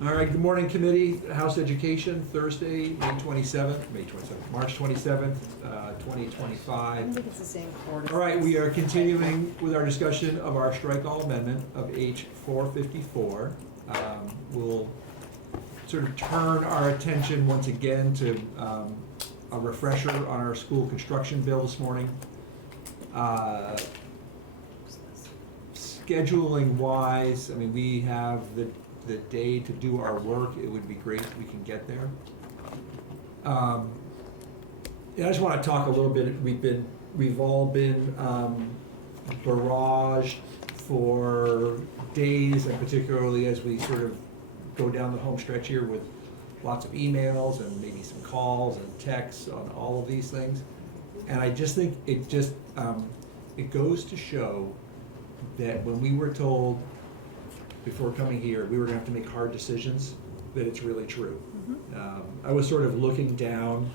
All right, good morning, committee. House Education, Thursday, March 27th, 2025. I don't think it's the same order. All right, we are continuing with our discussion of our strike-all amendment of H.454. We'll sort of turn our attention once again to a refresher on our school construction bill this morning. Scheduling wise, I mean, we have the day to do our work. It would be great if we can get there. And I just want to talk a little bit. We've all been barraged for days, and particularly as we sort of go down the home stretch here with lots of emails and maybe some calls and texts on all of these things. And I just think it just it goes to show that when we were told before coming here we were going to have to make hard decisions, that it's really true. I was sort of looking down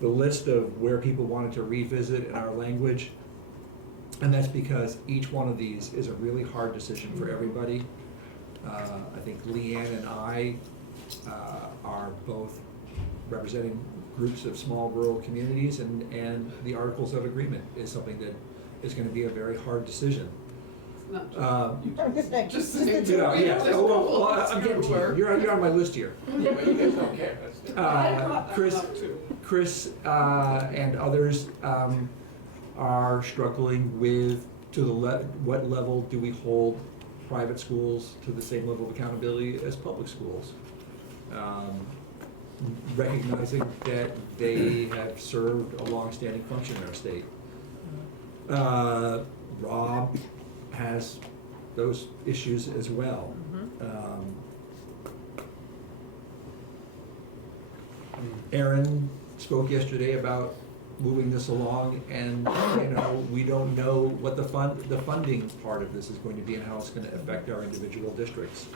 the list of where people wanted to revisit in our language, and that's because each one of these is a really hard decision for everybody. I think Leanne and I are both representing groups of small rural communities, and the Articles of Agreement is something that is going to be a very hard decision. Just I'm getting to you. You're on my list here. Yeah, but you guys don't care. Chris and others are struggling with what level do we hold private schools to the same level of accountability as public schools, recognizing that they have served a long-standing function in our state. Rob has those issues as well. Aaron spoke yesterday about moving this along, and we don't know what the funding part of this is going to be and how it's going to affect our individual districts.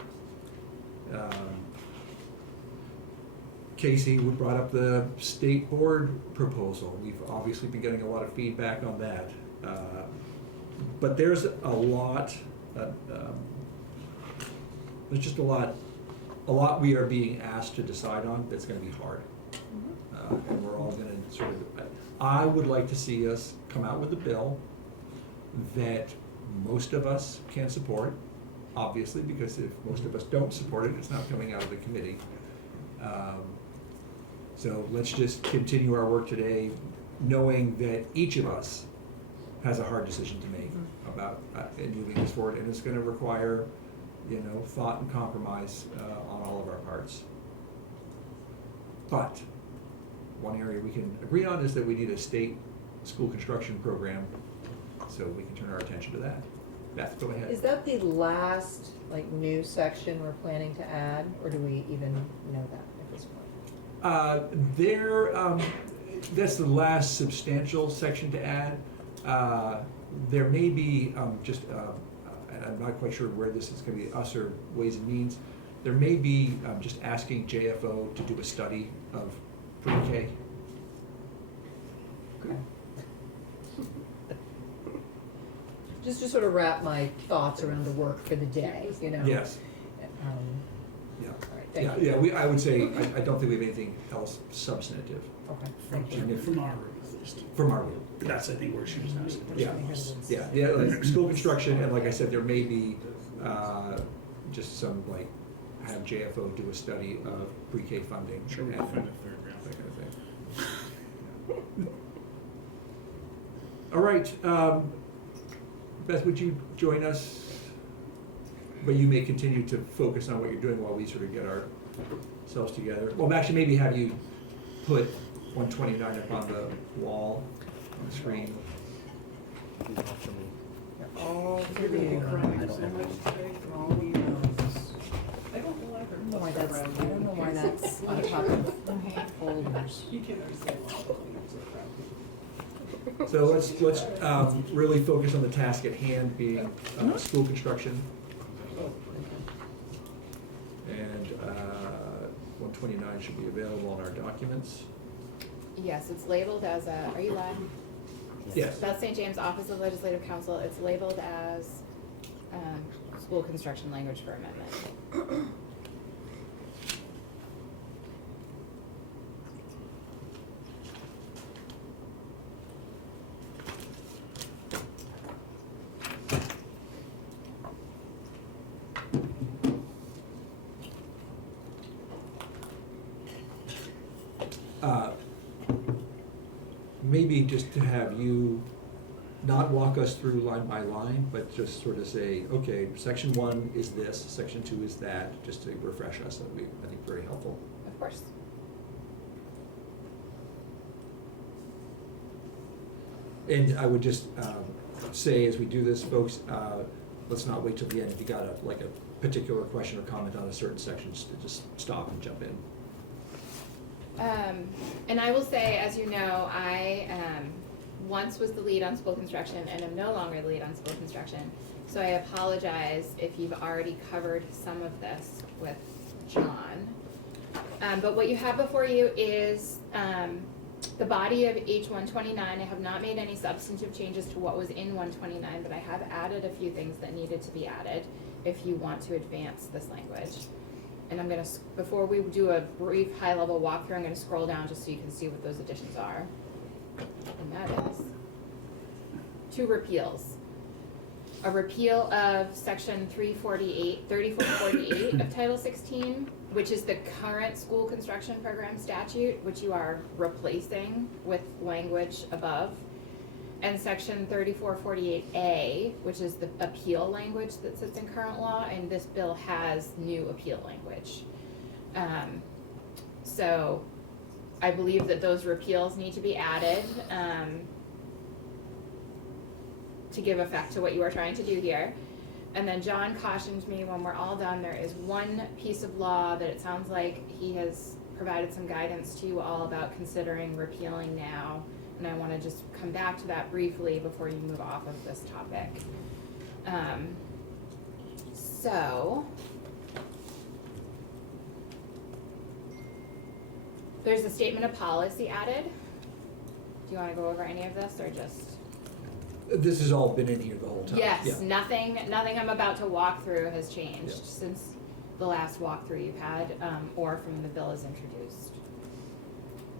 Casey brought up the state board proposal. We've obviously been getting a lot of feedback on that. But there's a lot, there's just a lot we are being asked to decide on that's going to be hard. And we're all going to sort of, I would like to see us come out with a bill that most of us can support, obviously, because if most of us don't support it, it's not coming out of the committee. So let's just continue our work today, knowing that each of us has a hard decision to make about moving this forward, and it's going to require, thought and compromise on all of our parts. But one area we can agree on is that we need a state school construction program, so we can turn our attention to that. Beth, go ahead. Is that the last new section we're planning to add, or do we even know that at this point? That's the last substantial section to add. There may be and I'm not quite sure where this is going to be, us or Ways and Means. There may be just asking JFO to do a study of pre-K. Okay. Just to sort of wrap my thoughts around the work for the day, Yes. Yeah. All right, thank you. Yeah. I would say I don't think we have anything else substantive. Okay, thank you. From our room, at least. From our view. That's, I think, where she was asking. Yeah. Like school construction, and like I said, there may be just some have JFO do a study of pre-K funding. Sure, we and can find a third round. that kind of thing. All right, Beth, would you join us? But you may continue to focus on what you're doing while we sort of get ourselves together. Well, actually, maybe have you put 129 up on the wall, on the screen. All You're to gonna be you. crying so much today for all the I don't know I don't know why that's on top of folders. You can understand why the So let's really focus on the task at hand, being school construction. And 129 should be available in our documents. Yes, it's labeled as are you live? Yes. Beth St. James Office of Legislative Counsel, it's labeled as school construction language for amendment. Maybe just to have you not walk us through line by line, but just sort of say, okay, section 1 is this, section 2 is that, just to refresh us. That would be, I think, very helpful. Of course. And I would just say, as we do this, folks, let's not wait till the end. If you got a particular question or comment on a certain section, just stop and jump in. And I will say, as you know, I once was the lead on school construction and am no longer the lead on school construction. So I apologize if you've already covered some of this with John. But what you have before you is the body of H.129. I have not made any substantive changes to what was in 129, but I have added a few things that needed to be added if you want to advance this language. And I'm gonna, before we do a brief high-level walkthrough, I'm gonna scroll down just so you can see what those additions are. And that is 2 repeals. A repeal of section 3448 of Title 16, which is the current school construction program statute, which you are replacing with language above. And section 3448A, which is the appeal language that sits in current law, and this bill has new appeal language. So I believe that those repeals need to be added to give effect to what you are trying to do here. And then John cautioned me when we're all done, there is one piece of law that it sounds like he has provided some guidance to you all about considering repealing now. And I want to just come back to that briefly before you move off of this topic. So there's a statement of policy added. Do you want to go over any of this or just? This has all been in here the whole time. Yes, Yeah. nothing I'm about to walk through has changed Yeah. since the last walkthrough you've had, or from the bill is introduced.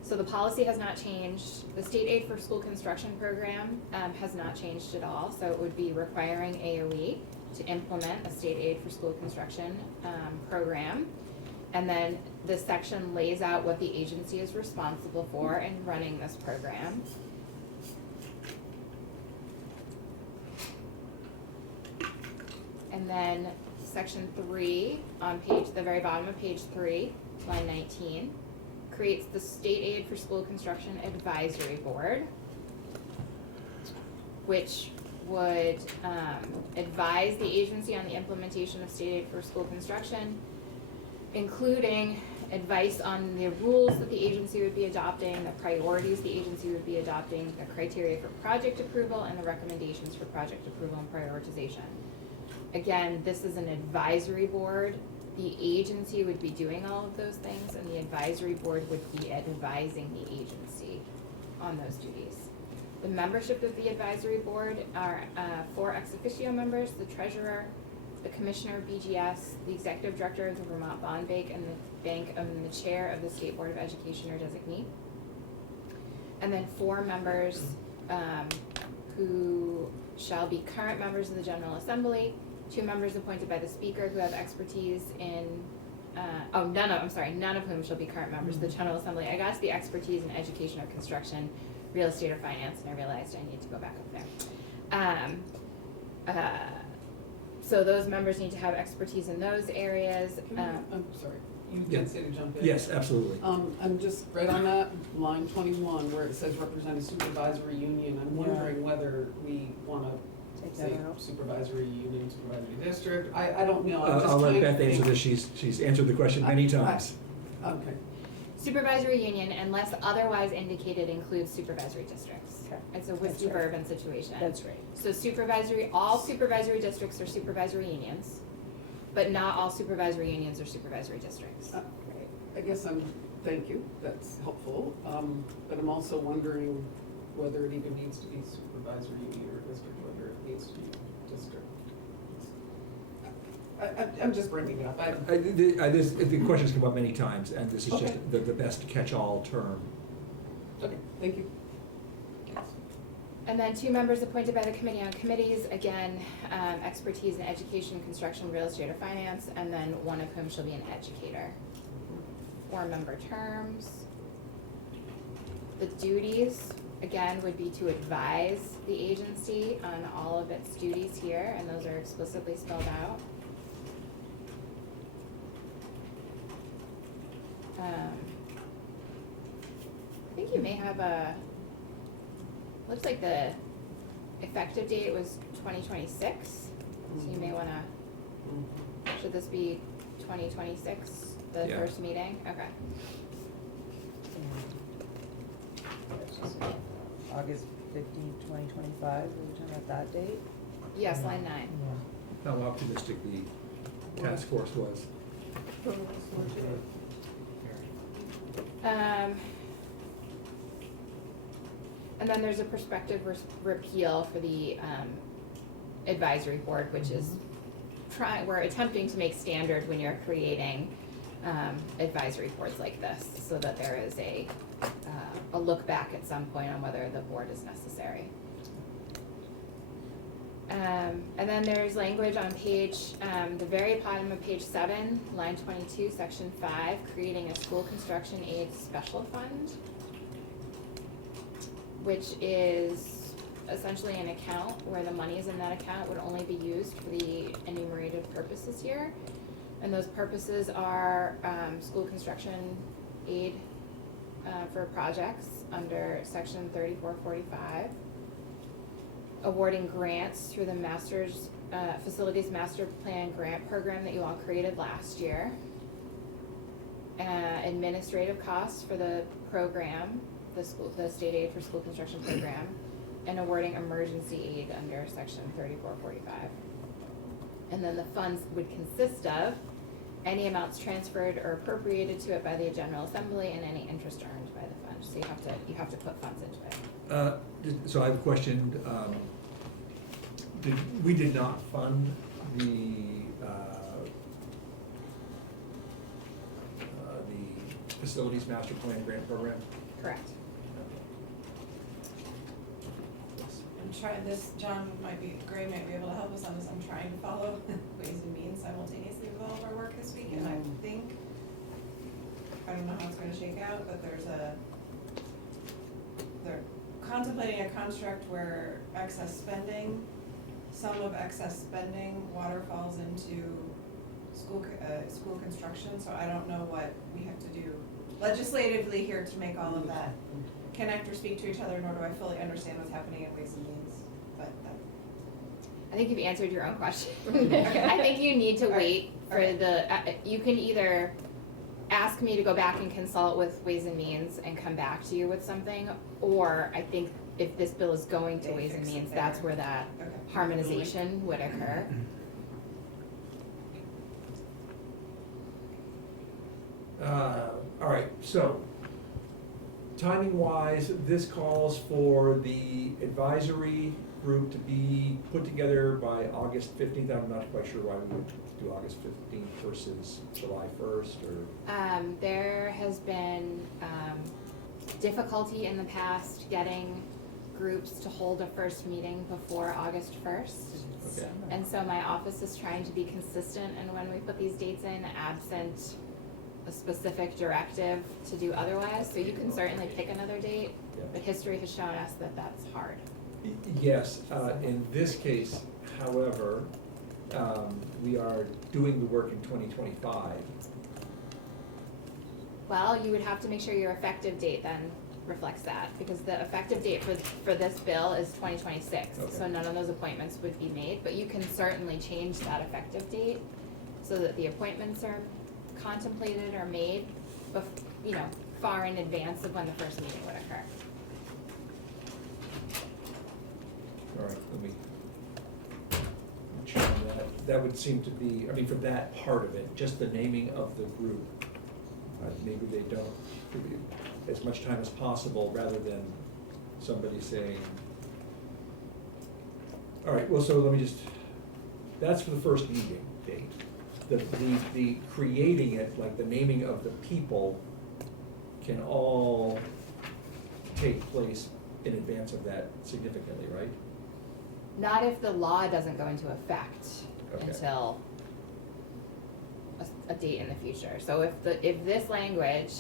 So the policy has not changed. The state aid for school construction program has not changed at all. So it would be requiring AOE to implement a state aid for school construction program. And then this section lays out what the agency is responsible for in running this program. And then section 3 on the very bottom of page 3, line 19, creates the State Aid for School Construction Advisory Board, which would advise the agency on the implementation of state aid for school construction, including advice on the rules that the agency would be adopting, the priorities the agency would be adopting, the criteria for project approval, and the recommendations for project approval and prioritization. Again, this is an advisory board. The agency would be doing all of those things, and the advisory board would be advising the agency on those duties. The membership of the advisory board are 4 ex officio members, the treasurer, the commissioner of BGS, the executive director of the Vermont Bond Bank, and the chair of the State Board of Education or designee. And then 4 members who shall be current members of the General Assembly, 2 members appointed by the Speaker who have expertise in, none of whom shall be current members of the General Assembly. I got to the expertise in education or construction, real estate or finance, and I realized I need to go back up there. So those members need to have expertise in those areas. I'm sorry, you Yeah. did say to jump in. Yes, absolutely. I'm just, right on that, line 21, where it says represent a supervisory union, I'm wondering whether we wanna Take say that out. supervisory union, supervisory district, I don't know, I'm just I'll trying let to Beth answer think. this. She's answered the question many times. Okay, Supervisory union, unless otherwise indicated, includes supervisory districts. Okay. It's a That's whiskey right. bourbon situation. That's right. So all supervisory districts are supervisory unions, but not all supervisory unions are supervisory districts. I guess thank you, that's helpful, but I'm also wondering whether it even needs to be supervisory union or district, whether it needs to be district. I'm just bringing it up, The question's come up many times, and this is just Okay. the best catch-all term. okay, thank you. And then 2 members appointed by the Committee on Committees, again, expertise in education, construction, real estate, or finance, and then 1 of whom shall be an educator. 4-member terms. The duties, again, would be to advise the agency on all of its duties here, and those are explicitly spelled out. I think you may have looks like the effective date was 2026, so you may wanna, should this be 2026, the Yeah. first meeting? Okay. August 15th, 2025, are we talking about that date? Yes, line 9. How optimistic the task force was. And then there's a prospective repeal for the advisory board, which is we're attempting to make standard when you're creating advisory boards like this, so that there is a look back at some point on whether the board is necessary. And then there's language on page, the very bottom of page 7, line 22, section 5, creating a school construction aid special fund, which is essentially an account where the monies in that account would only be used for the enumerated purposes here. And those purposes are school construction aid for projects under section 3445. Awarding grants through the facilities master plan grant program that you all created last year. Administrative costs for the program, the state aid for school construction program, and awarding emergency aid under section 3445. And then the funds would consist of any amounts transferred or appropriated to it by the General Assembly and any interest earned by the fund. So you have to put funds into it. So I have a question. We did not fund the facilities master plan grant program? Correct. I'm trying this, John Gray might be able to help us on this. I'm trying to follow Ways and Means simultaneously with all of our work this week, and I think, I don't know how it's gonna shake out, but they're contemplating a construct where some of excess spending waterfalls into school construction, so I don't know what we have to do legislatively here to make all of that connect or speak to each other, nor do I fully understand what's happening at Ways and Means, but I think you've answered your own question. Okay. I think you need to wait for Okay. you can either ask me to go back and consult with Ways and Means and come back to you with something, or I think if this bill is going to They Ways and fix it Means, there. that's where that okay. harmonization would occur. All right, so timing wise, this calls for the advisory group to be put together by August 15th. I'm not quite sure why we would do August 15th versus July 1st or. There has been difficulty in the past getting groups to hold a first meeting before August 1st. Okay. And so my office is trying to be consistent, and when we put these dates in, absent a specific directive to do otherwise, so you can certainly pick another date, Yeah. but history has shown us that that's hard. Yes, in this case, however, we are doing the work in 2025. Well, you would have to make sure your effective date then reflects that, because the effective date for this bill is 2026, Okay. so none of those appointments would be made, but you can certainly change that effective date so that the appointments are contemplated or made far in advance of when the first meeting would occur. All right, let me check on that. That would seem to be, I mean, for that part of it, just the naming of the group, maybe they don't, give you as much time as possible rather than somebody saying, all right, well, so let me just, that's for the first meeting date. The creating it, like the naming of the people, can all take place in advance of that significantly, right? Not if the law doesn't go into effect Okay. until a date in the future. So if this language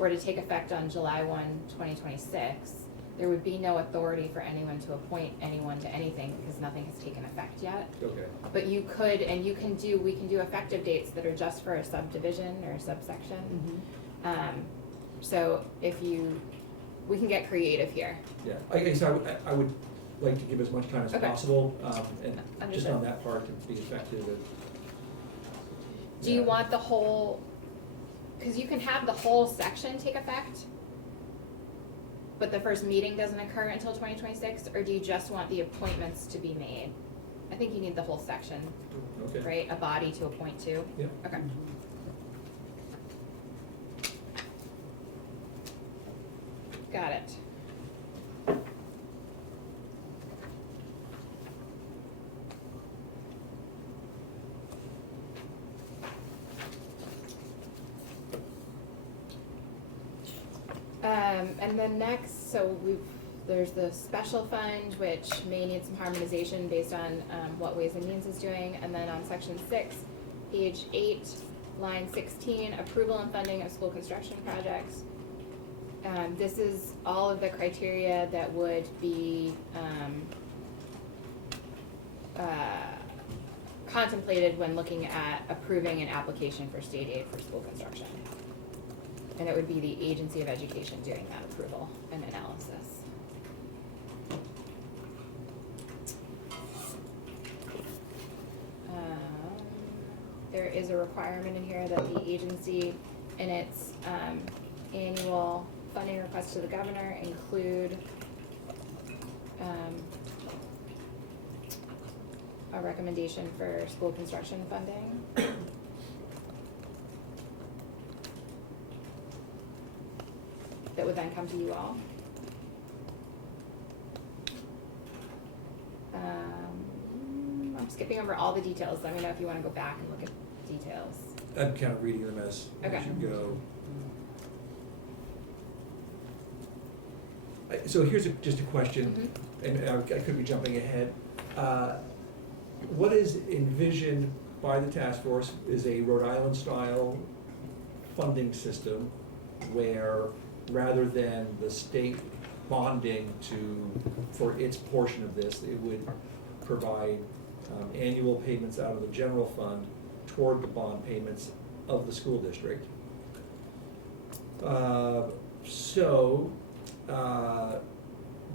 were to take effect on July 1, 2026, there would be no authority for anyone to appoint anyone to anything because nothing has taken effect yet. Okay, But you could, and we can do effective dates that are just for a subdivision or a subsection. So we can get creative here. yeah, I guess I would like to give as much time as Okay. possible, and just Understood. on that part to be effective. Do you want the whole, cause you can have the whole section take effect, but the first meeting doesn't occur until 2026, or do you just want the appointments to be made? I think you need the whole section, Okay. right? A body to appoint to. Yeah. Okay. Got it. And then next, there's the special fund, which may need some harmonization based on, what Ways and Means is doing. And then on section 6, page 8, line 16, approval and funding of school construction projects. This is all of the criteria that would be, contemplated when looking at approving an application for state aid for school construction. And it would be the Agency of Education doing that approval and analysis. There is a requirement in here that the agency in its annual funding request to the governor include a recommendation for school construction funding. That would then come to you all. I'm skipping over all the details, let me know if you wanna go back and look at details. I'm kind of reading them as Okay. you go. So here's just a question, and I could be jumping ahead. What is envisioned by the task force is a Rhode Island style funding system where rather than the state bonding for its portion of this, it would provide annual payments out of the general fund toward the bond payments of the school district.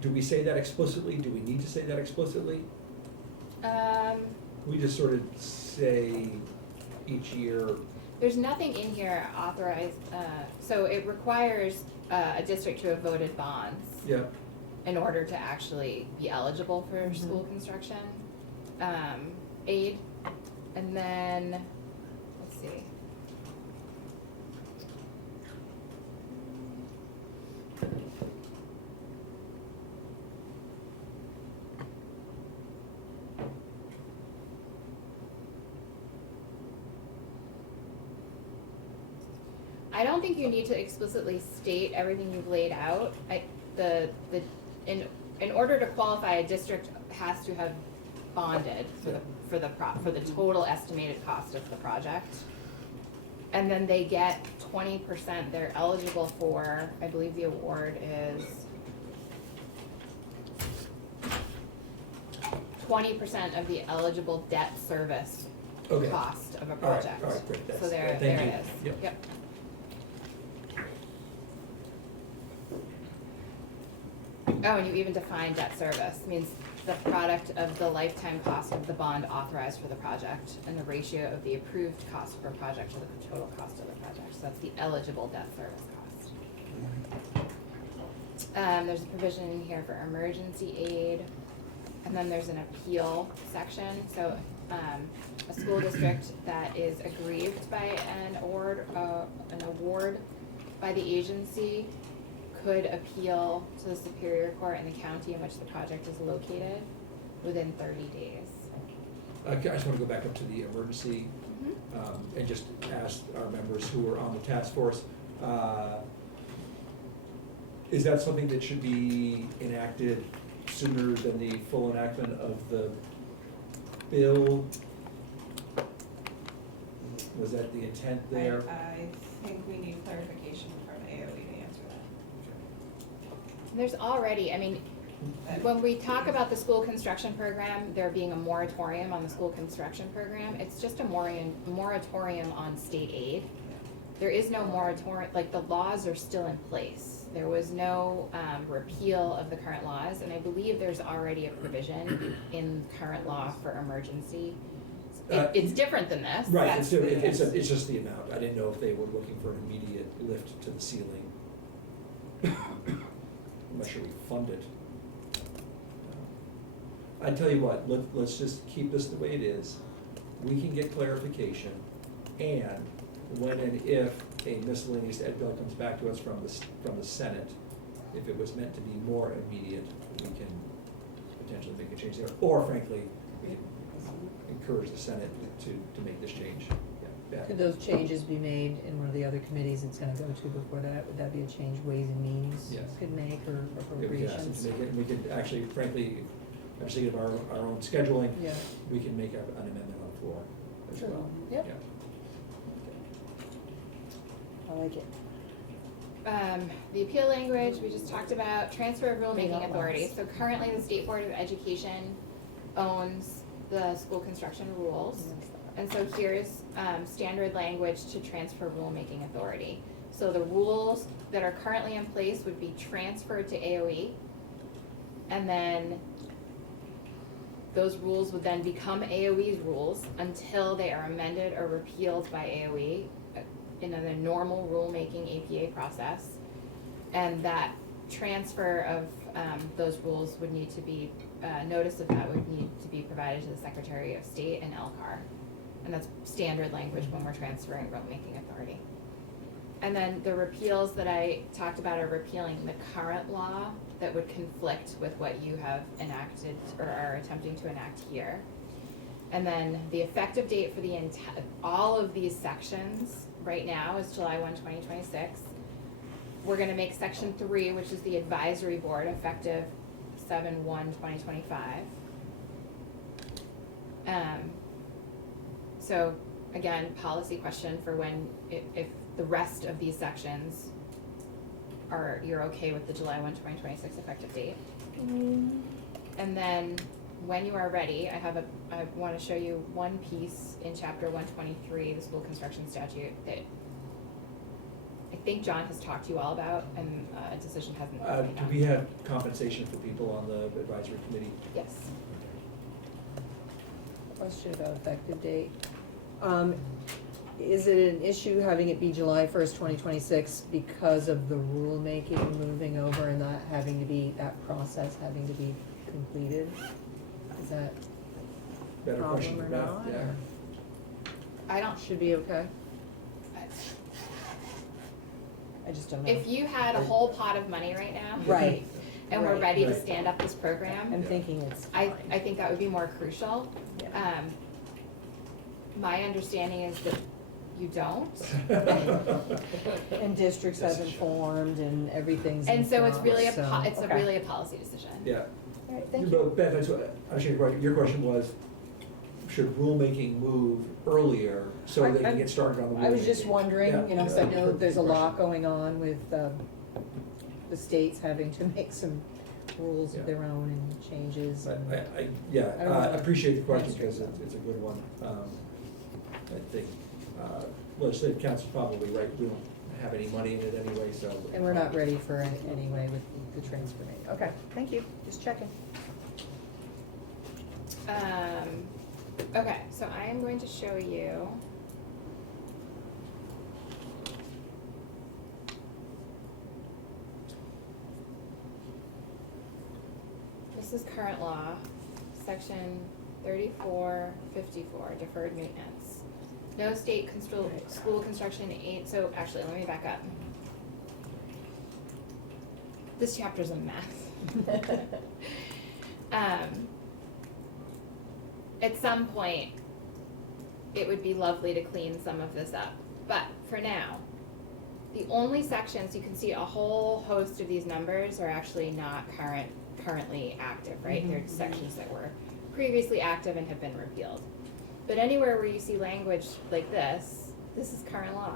Do we say that explicitly? Do we need to say that explicitly? We just sort of say each year. There's nothing in here authorized, so it requires a district to have voted bonds Yeah, in order to actually be eligible for school construction aid. And then, let's see. I don't think you need to explicitly state everything you've laid out. In order to qualify, a district has to have bonded for the total estimated cost of the project. And then they get 20%, they're eligible for, I believe the award is 20% of the eligible debt service okay. cost of a All right, project. all right, great, So there thank it you. is. Yep. Yep. Oh, and you even define debt service, means the product of the lifetime cost of the bond authorized for the project and the ratio of the approved cost for a project to the total cost of the project, so that's the eligible debt service cost. There's a provision in here for emergency aid, and then there's an appeal section, so, a school district that is aggrieved by an award by the agency could appeal to the Superior Court in the county in which the project is located within 30 days. I just want to go back up to the emergency, and just ask our members who are on the task force, is that something that should be enacted sooner than the full enactment of the bill? Was that the intent there? I think we need clarification from AOE There's already, I mean, when we talk about the school construction program, there being a moratorium on the school construction program, it's just a moratorium on state aid. There is no moratorium, like the laws are still in place. There was no repeal of the current laws, and I believe there's already a provision in current law for emergency. It's different than this. Right, it's just the amount. I didn't know if they were looking for an immediate lift to the ceiling. I'm not sure we fund it. I tell you what, let's just keep this the way it is. We can get clarification, and when and if a miscellaneous ed bill comes back to us from the Senate, if it was meant to be more immediate, we can potentially make a change there. Or frankly, we can encourage the Senate to make this change. Yeah, Could those changes be made in one of the other committees it's gonna go to before that? Would that be a change Ways and Means Yes. could make, or Yeah, we could ask them appropriations? to make it, and we could actually, frankly, I'm thinking of our own scheduling, Yeah. we can make an amendment on the floor as Sure. well. Yep. Yeah. I like it. The appeal language, we just talked about, transfer of Read rulemaking out authority. loud. So currently, the State Board of Education owns the school construction rules. And so here's standard language to transfer rulemaking authority. So the rules that are currently in place would be transferred to AOE. And then those rules would then become AOE's rules until they are amended or repealed by AOE in a normal rulemaking APA process. And that transfer of those rules would need to be, notice of that would need to be provided to the Secretary of State and LCAR. And that's standard language when we're transferring rulemaking authority. And then the repeals that I talked about are repealing the current law that would conflict with what you have enacted or are attempting to enact here. And then the effective date for the all of these sections right now is July 1, 2026. We're gonna make section 3, which is the advisory board, effective 7/1/2025. So again, policy question for when, if the rest of these sections are, you're okay with the July 1, 2026 effective date. And then when you are ready, I wanna show you one piece in chapter 123, the school construction statute, that I think John has talked to you all about, and a decision hasn't been made Do on. we have compensation for people on the advisory committee? Yes. Question about effective date. Is it an issue having it be July 1st, 2026 because of the rulemaking moving over and that having to be, that process having to be completed? Is that a Better question problem or for not? Beth, yeah. or I don't, Should be okay? I just don't know. if you had a whole pot of money right now. Right, And we're right. ready to Right. stand up this program, I'm thinking it's I fine. think that would be more crucial. Yeah. My understanding is that you don't. And districts That's a haven't shame. formed and everything's in And so it's really flux, so, okay. really a policy decision. Yeah. All right, thank you. But Beth, that's what, I understand your question was, should rulemaking move earlier so they can get started on the rulemaking? I was just wondering, Yeah, you know, 'cause I yeah, know there's a good lot question. going on with, the states having to make some rules of Yeah. their own and changes. and- Yeah, I don't I know. appreciate the question Answer because that. it's a good one. I think legislative council's probably right, we don't have any money in it anyway, so. And we're not ready for it anyway with the transformation. Okay, thank you, just checking. Okay, so I am going to show you. This is current law, section 3454, deferred maintenance. No state school construction aid, so actually, let me back up. This chapter's a mess. At some point, it would be lovely to clean some of this up, but for now, the only sections, you can see a whole host of these numbers are actually not currently active, right? They're sections that were previously active and have been repealed. But anywhere where you see language like this is current law.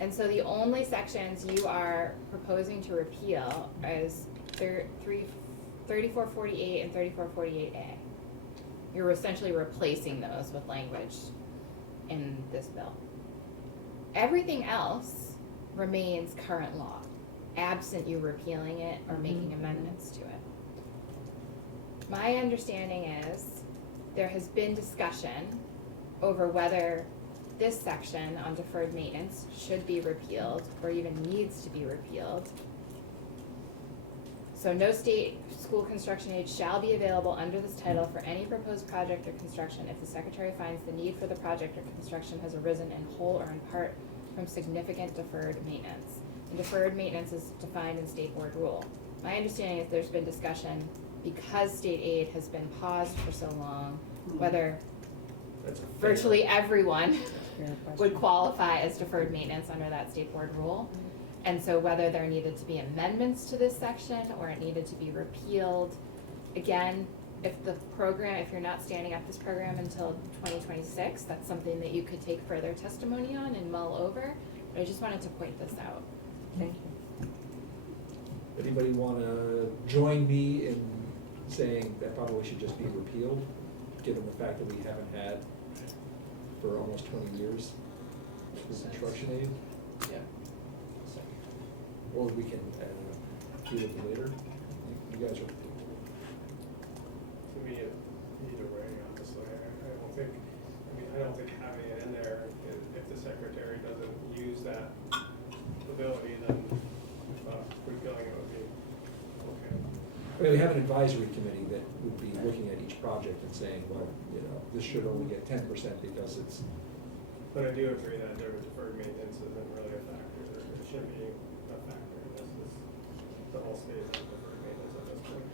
And so the only sections you are proposing to repeal is 3448 and 3448A. You're essentially replacing those with language in this bill. Everything else remains current law, absent you repealing it or making amendments to it. My understanding is there has been discussion over whether this section on deferred maintenance should be repealed or even needs to be repealed. So no state school construction aid shall be available under this title for any proposed project or construction if the secretary finds the need for the project or construction has arisen in whole or in part from significant deferred maintenance. And deferred maintenance is defined in state board rule. My understanding is there's been discussion because state aid has been paused for so long, whether That's a fair- virtually everyone Fair question. would qualify as deferred maintenance under that state board rule. And so whether there needed to be amendments to this section or it needed to be repealed, again, if you're not standing up this program until 2026, that's something that you could take further testimony on and mull over. But I just wanted to point this out. Thank you. Anybody wanna join me in saying that probably should just be repealed, given the fact that we haven't had for almost 20 years this construction aid? Yeah. Or we can do it later. You guys are, To me, either way, honestly, I don't think having it in there, if the secretary doesn't use that ability, then repealing it would be okay. I mean, we have an advisory committee that would be looking at each project and saying, well, you know, this should only get 10% because it's, But I do agree that deferred maintenance isn't really a factor, it shouldn't be a factor, this is, the whole state is on deferred maintenance at this point.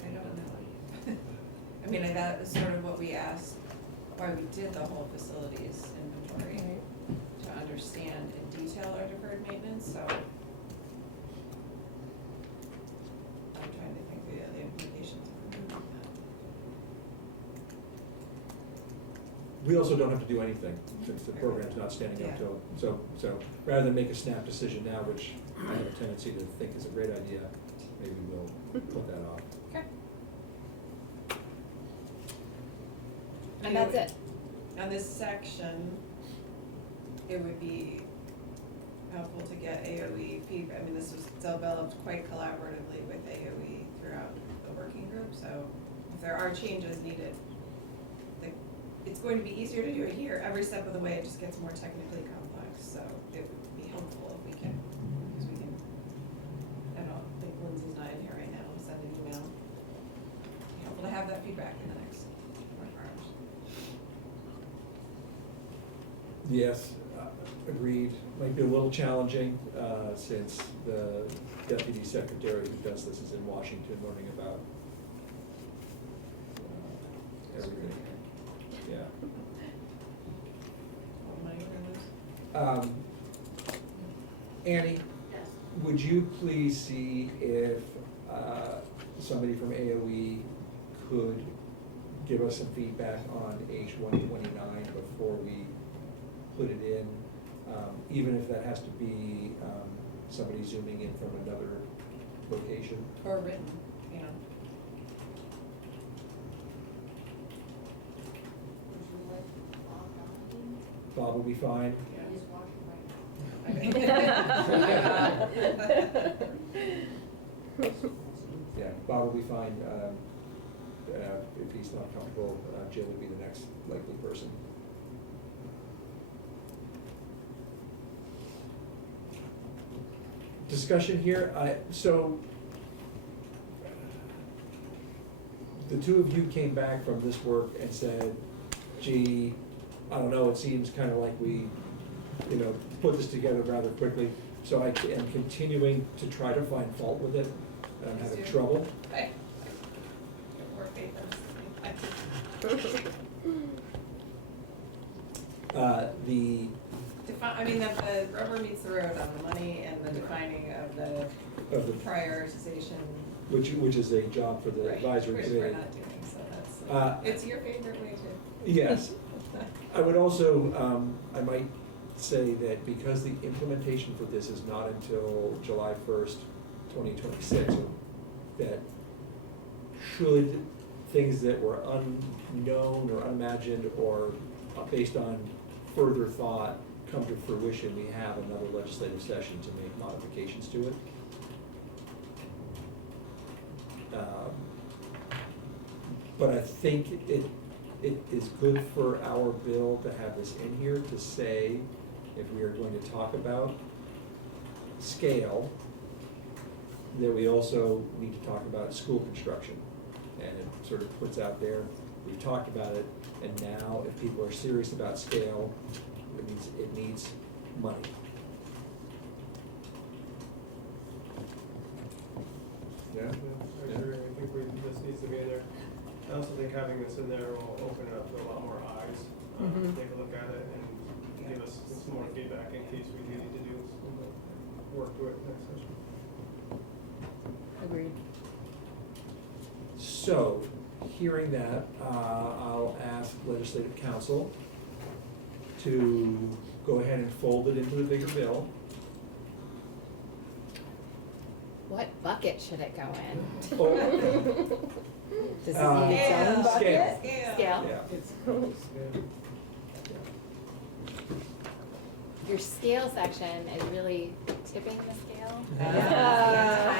I don't know. I mean, that is sort of what we asked, why we did the whole facilities inventory, to understand in detail our deferred maintenance, so. I'm trying to think through the implications of removing that. we also don't have to do anything since the program's not standing up Yeah. till, so rather than make a snap decision now, which I have a tendency to think is a great idea, maybe we'll put that off. Okay. And that's it. On this section, it would be helpful to get AOE feedback. I mean, this was developed quite collaboratively with AOE throughout the working group, so if there are changes needed, it's going to be easier to do it here. Every step of the way, it just gets more technically complex, so it would be helpful if we can, because we can, I don't think Lindsay's not in here right now, send an email. It'd be helpful to have that feedback in the next 24 hours. Yes, agreed. Might be a little challenging, since the deputy secretary who does this is in Washington learning about everything. Yeah. What money we're gonna lose? Annie, would you please see if somebody from AOE could give us some feedback on H.454 before we put it in, even if that has to be somebody zooming in from another location? Or written, you know. Bob will be fine. Yeah, Bob will be fine. If he's not comfortable, Jill would be the next likely person. Discussion here, so the two of you came back from this work and said, gee, I don't know, it seems kind of like we, put this together rather quickly. So I am continuing to try to find fault with it, and I'm having trouble. More papers. The, I mean, the rubber meets the road on the money and the defining of the prioritization. which is a job for the Right, advisory which committee. we're not doing, so that's, Uh, it's your favorite way to. Yes. I would also, I might say that because the implementation for this is not until July 1st, 2026, that should things that were unknown or unimagined or based on further thought come to fruition, we have another legislative session to make modifications to it. But I think it is good for our bill to have this in here to say, if we are going to talk about scale, that we also need to talk about school construction. And it sort of puts out there, we've talked about it, and now if people are serious about scale, it needs money. Yeah? I agree, I think this needs to be in there. I also think having this in there will open it up to a lot more eyes, Mhm. take a look at it and give us some more feedback in case we do need to do some work to it next session. Agreed. So, hearing that, I'll ask legislative council to go ahead and fold it into the bigger bill. What bucket should it go in? Oh, Does it need its own bucket? Scale. Scale? Yeah. Your scale section is really tipping the scale. Yeah. The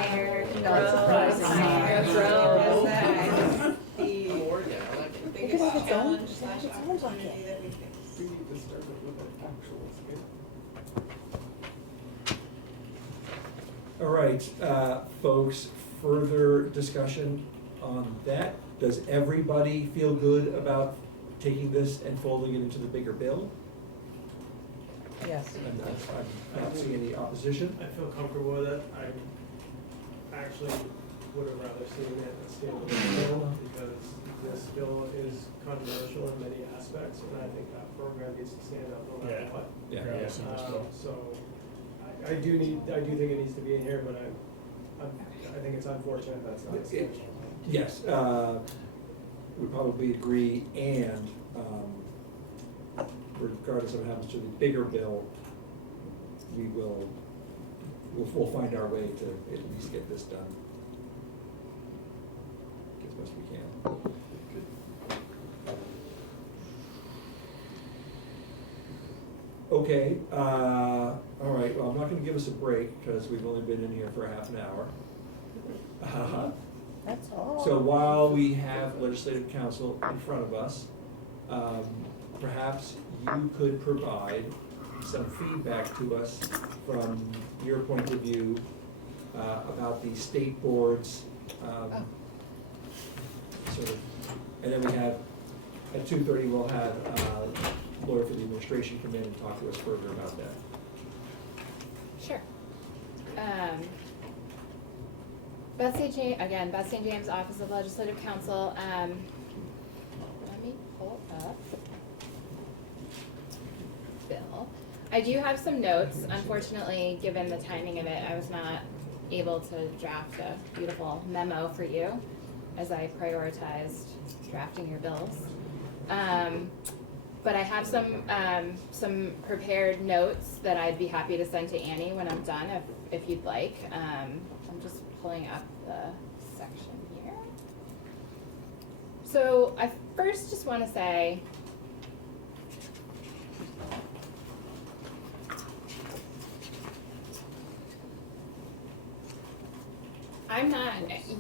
entire Not row. surprising. Row. The It biggest could have its own- challenge / its own opportunity bucket. that we face. We need to start it with an actual scale. All right, folks, further discussion on that? Does everybody feel good about taking this and folding it into the bigger bill? Yes. I'm not seeing any opposition. I feel comfortable with it. I actually would have rather seen it a standalone bill because this bill is controversial in many aspects, and I think that program needs to stand up no matter Yeah. what. Yeah. So I do think it needs to be in here, but I think it's unfortunate that's not a standalone. Yes, we probably agree, and regardless of what happens to the bigger bill, we'll find our way to at least get this done as best we can. Okay, all right, well, I'm not gonna give us a break, because we've only been in here for half an hour. That's all. So while we have legislative council in front of us, perhaps you could provide some feedback to us from your point of view about the state boards, sort of, and then we have, at 2:30, we'll have lawyer for the administration come in and talk to us further about that. Sure. Beth St. James Office of Legislative Counsel, let me pull up Bill. I do have some notes. Unfortunately, given the timing of it, I was not able to draft a beautiful memo for you as I prioritized drafting your bills. But I have some prepared notes that I'd be happy to send to Annie when I'm done, if you'd like. I'm just pulling up the section here. So I first just want to say,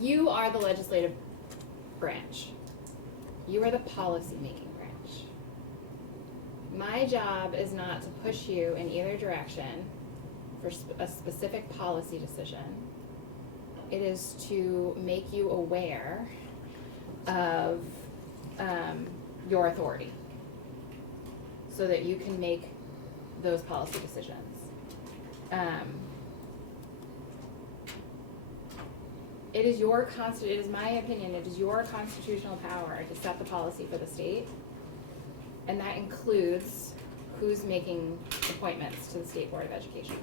you are the legislative branch. You are the policy-making branch. My job is not to push you in either direction for a specific policy decision. It is to make you aware of your authority so that you can make those policy decisions. It is my opinion, it is your constitutional power to set the policy for the state. And that includes who's making appointments to the State Board of Education.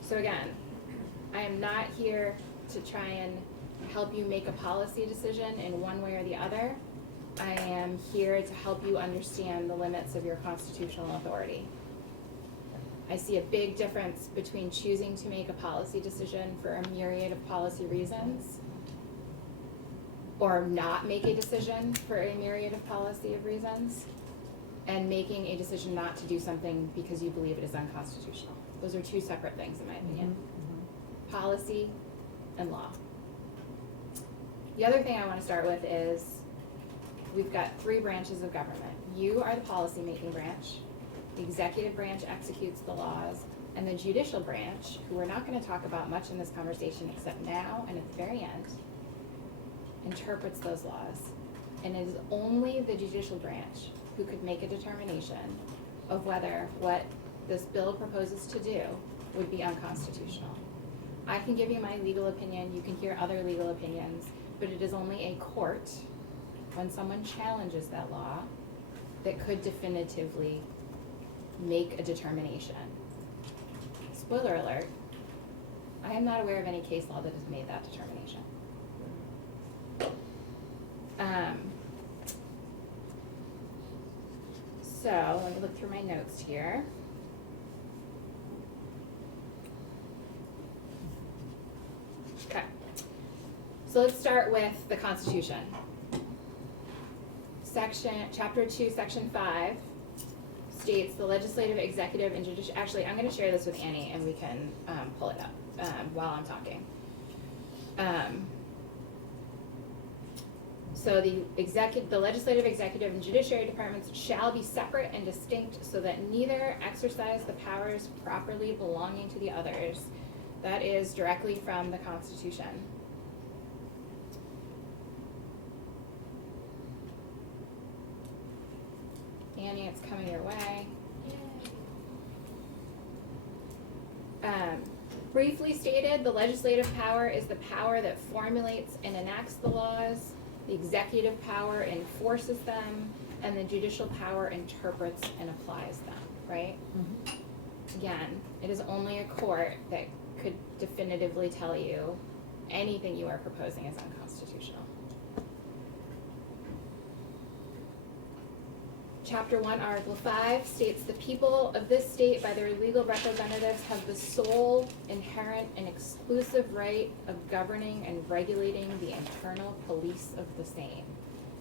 So again, I am not here to try and help you make a policy decision in one way or the other. I am here to help you understand the limits of your constitutional authority. I see a big difference between choosing to make a policy decision for a myriad of policy reasons or not make a decision for a myriad of policy of reasons, and making a decision not to do something because you believe it is unconstitutional. Those are two separate things, in my opinion. Policy and law. The other thing I want to start with is we've got 3 branches of government. You are the policy-making branch, the executive branch executes the laws, and the judicial branch, who we're not going to talk about much in this conversation except now and at the very end, interprets those laws. And it is only the judicial branch who could make a determination of whether what this bill proposes to do would be unconstitutional. I can give you my legal opinion, you can hear other legal opinions, but it is only a court, when someone challenges that law, that could definitively make a determination. Spoiler alert, I am not aware of any case law that has made that determination. So let me look through my notes here. Okay, so let's start with the Constitution. Chapter 2, Section 5 states the legislative, executive, and judicial. Actually, I'm going to share this with Annie, and we can pull it up while I'm talking. So the legislative, executive, and judiciary departments shall be separate and distinct so that neither exercise the powers properly belonging to the others. That is directly from the Constitution. Annie, it's coming your way. Briefly stated, the legislative power is the power that formulates and enacts the laws. The executive power enforces them, and the judicial power interprets and applies them, right? Again, it is only a court that could definitively tell you anything you are proposing is unconstitutional. Chapter 1, Article 5 states the people of this state by their legal representatives have the sole, inherent, and exclusive right of governing and regulating the internal police of the same.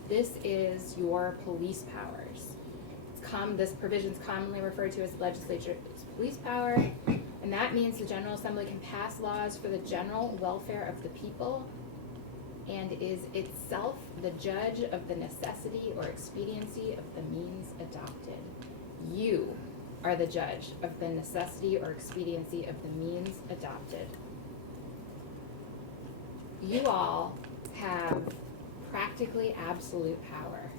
This is your police powers. This provision is commonly referred to as legislature's police power, and that means the General Assembly can pass laws for the general welfare of the people and is itself the judge of the necessity or expediency of the means adopted. You are the judge of the necessity or expediency of the means adopted. You all have practically absolute power.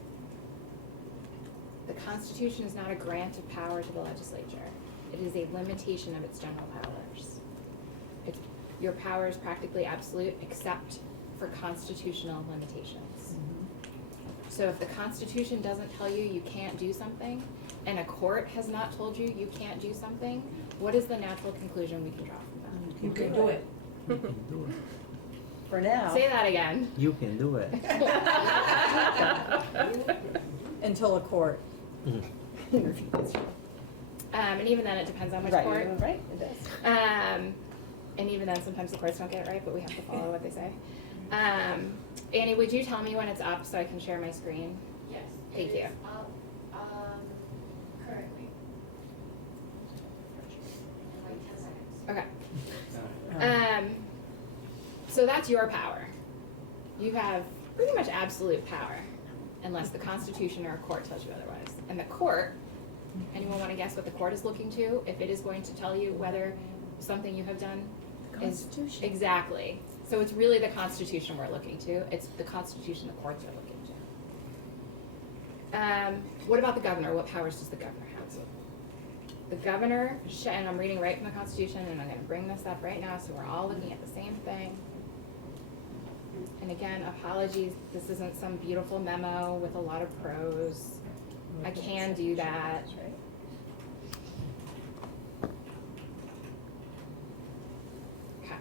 The Constitution is not a grant of power to the legislature. It is a limitation of its general powers. Your power is practically absolute except for constitutional limitations. So if the Constitution doesn't tell you you can't do something, and a court has not told you you can't do something, what is the natural conclusion we can draw from that? You can do it. You can do it. For now. Say that again. You can do it. Until a court. And even then, it depends on which Right, court. right, it does. And even then, sometimes the courts don't get it right, but we have to follow what they say. Annie, would you tell me when it's up so I can share my screen? Yes. Thank it you. is up, currently. In like 10 seconds. Okay. So that's your power. You have pretty much absolute power, unless the Constitution or a court tells you otherwise. And the court, anyone want to guess what the court is looking to? If it is going to tell you whether something you have done is Constitution. exactly. So it's really the Constitution we're looking to. It's the Constitution the courts are looking to. What about the governor? What powers does the governor have? The governor, and I'm reading right from the Constitution, and I'm going to bring this up right now so we're all looking at the same thing. And again, apologies, this isn't some beautiful memo with a lot of prose. I can do that. Okay.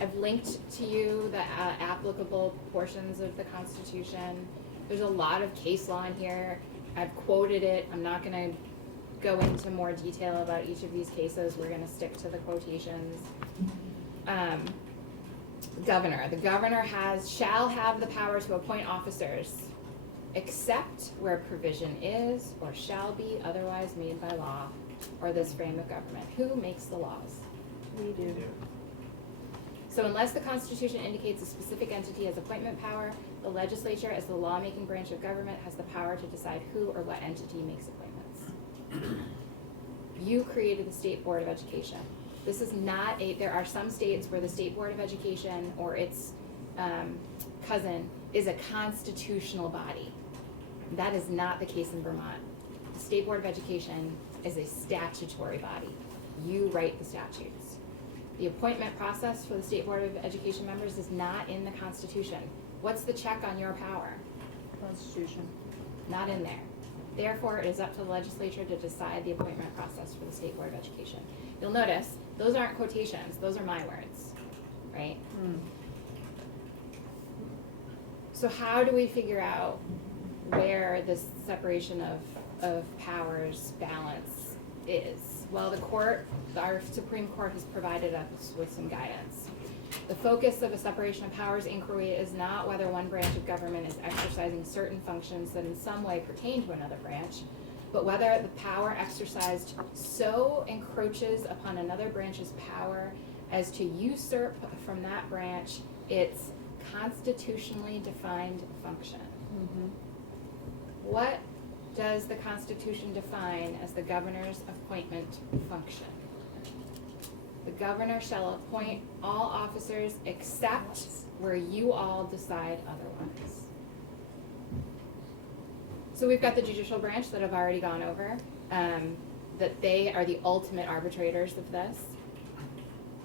I've linked to you the applicable portions of the Constitution. There's a lot of case law in here. I've quoted it. I'm not gonna go into more detail about each of these cases. We're gonna stick to the quotations. Governor. The governor shall have the power to appoint officers, except where provision is or shall be otherwise made by law or this frame of government. Who makes the laws? We do. So unless the Constitution indicates a specific entity has appointment power, the legislature, as the lawmaking branch of government, has the power to decide who or what entity makes appointments. You created the State Board of Education. This is not there are some states where the State Board of Education or its cousin is a constitutional body. That is not the case in Vermont. The State Board of Education is a statutory body. You write the statutes. The appointment process for the State Board of Education members is not in the Constitution. What's the check on your power? Constitution. Not in there. Therefore, it is up to the legislature to decide the appointment process for the State Board of Education. You'll notice, those aren't quotations, those are my words, right? So how do we figure out where this separation of powers balance is? Well, our Supreme Court has provided us with some guidance. The focus of a separation of powers inquiry is not whether one branch of government is exercising certain functions that in some way pertain to another branch, but whether the power exercised so encroaches upon another branch's power as to usurp from that branch its constitutionally defined function. What does the Constitution define as the governor's appointment function? The governor shall appoint all officers except where you all decide otherwise. So we've got the judicial branch that I've already gone over, that they are the ultimate arbitrators of this.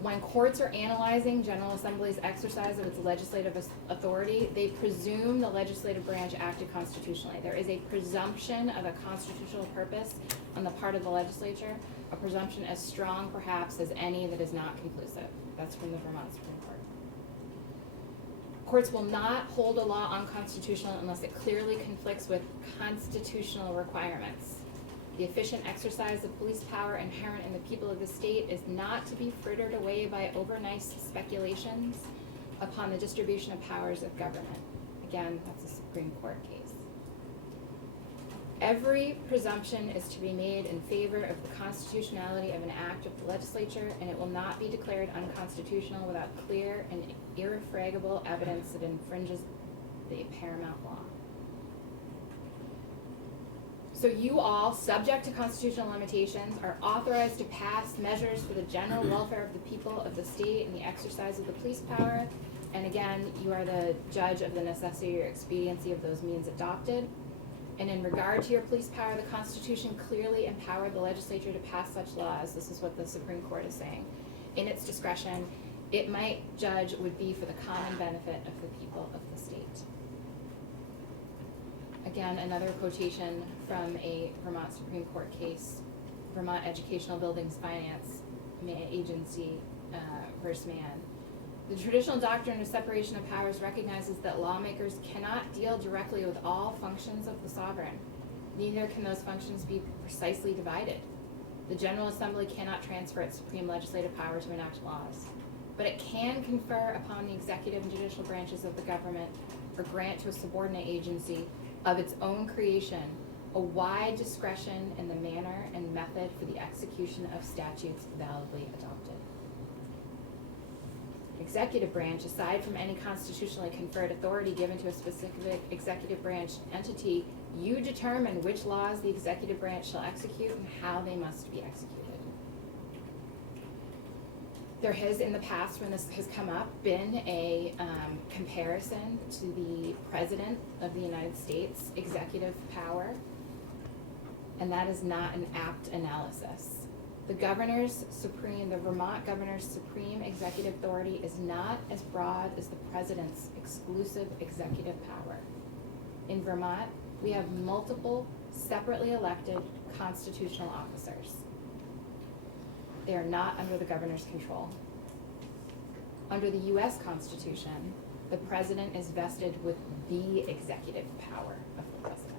When courts are analyzing General Assembly's exercise of its legislative authority, they presume the legislative branch acted constitutionally. There is a presumption of a constitutional purpose on the part of the legislature, a presumption as strong perhaps as any that is not conclusive. That's from the Vermont Supreme Court. Courts will not hold a law unconstitutional unless it clearly conflicts with constitutional requirements. The efficient exercise of police power inherent in the people of the state is not to be frittered away by overnice speculations upon the distribution of powers of government. Again, that's a Supreme Court case. Every presumption is to be made in favor of the constitutionality of an act of the legislature, and it will not be declared unconstitutional without clear and irrefragable evidence that infringes the paramount law. So you all, subject to constitutional limitations, are authorized to pass measures for the general welfare of the people of the state and the exercise of the police power. And again, you are the judge of the necessity or expediency of those means adopted. And in regard to your police power, the Constitution clearly empowered the legislature to pass such laws. This is what the Supreme Court is saying. In its discretion, it might judge would be for the common benefit of the people of the state. Again, another quotation from a Vermont Supreme Court case, Vermont Educational Buildings Finance Agency versus Mann. The traditional doctrine of separation of powers recognizes that lawmakers cannot deal directly with all functions of the sovereign. Neither can those functions be precisely divided. The General Assembly cannot transfer its supreme legislative power to enact laws, but it can confer upon the executive and judicial branches of the government or grant to a subordinate agency of its own creation a wide discretion in the manner and method for the execution of statutes validly adopted. Executive branch, aside from any constitutionally conferred authority given to a specific executive branch entity, you determine which laws the executive branch shall execute and how they must be executed. There has, in the past, when this has come up, been a comparison to the President of the United States executive power, and that is not an apt analysis. The Vermont governor's supreme executive authority is not as broad as the president's exclusive executive power. In Vermont, we have multiple separately elected constitutional officers. They are not under the governor's control. Under the US Constitution, the president is vested with the executive power of the president.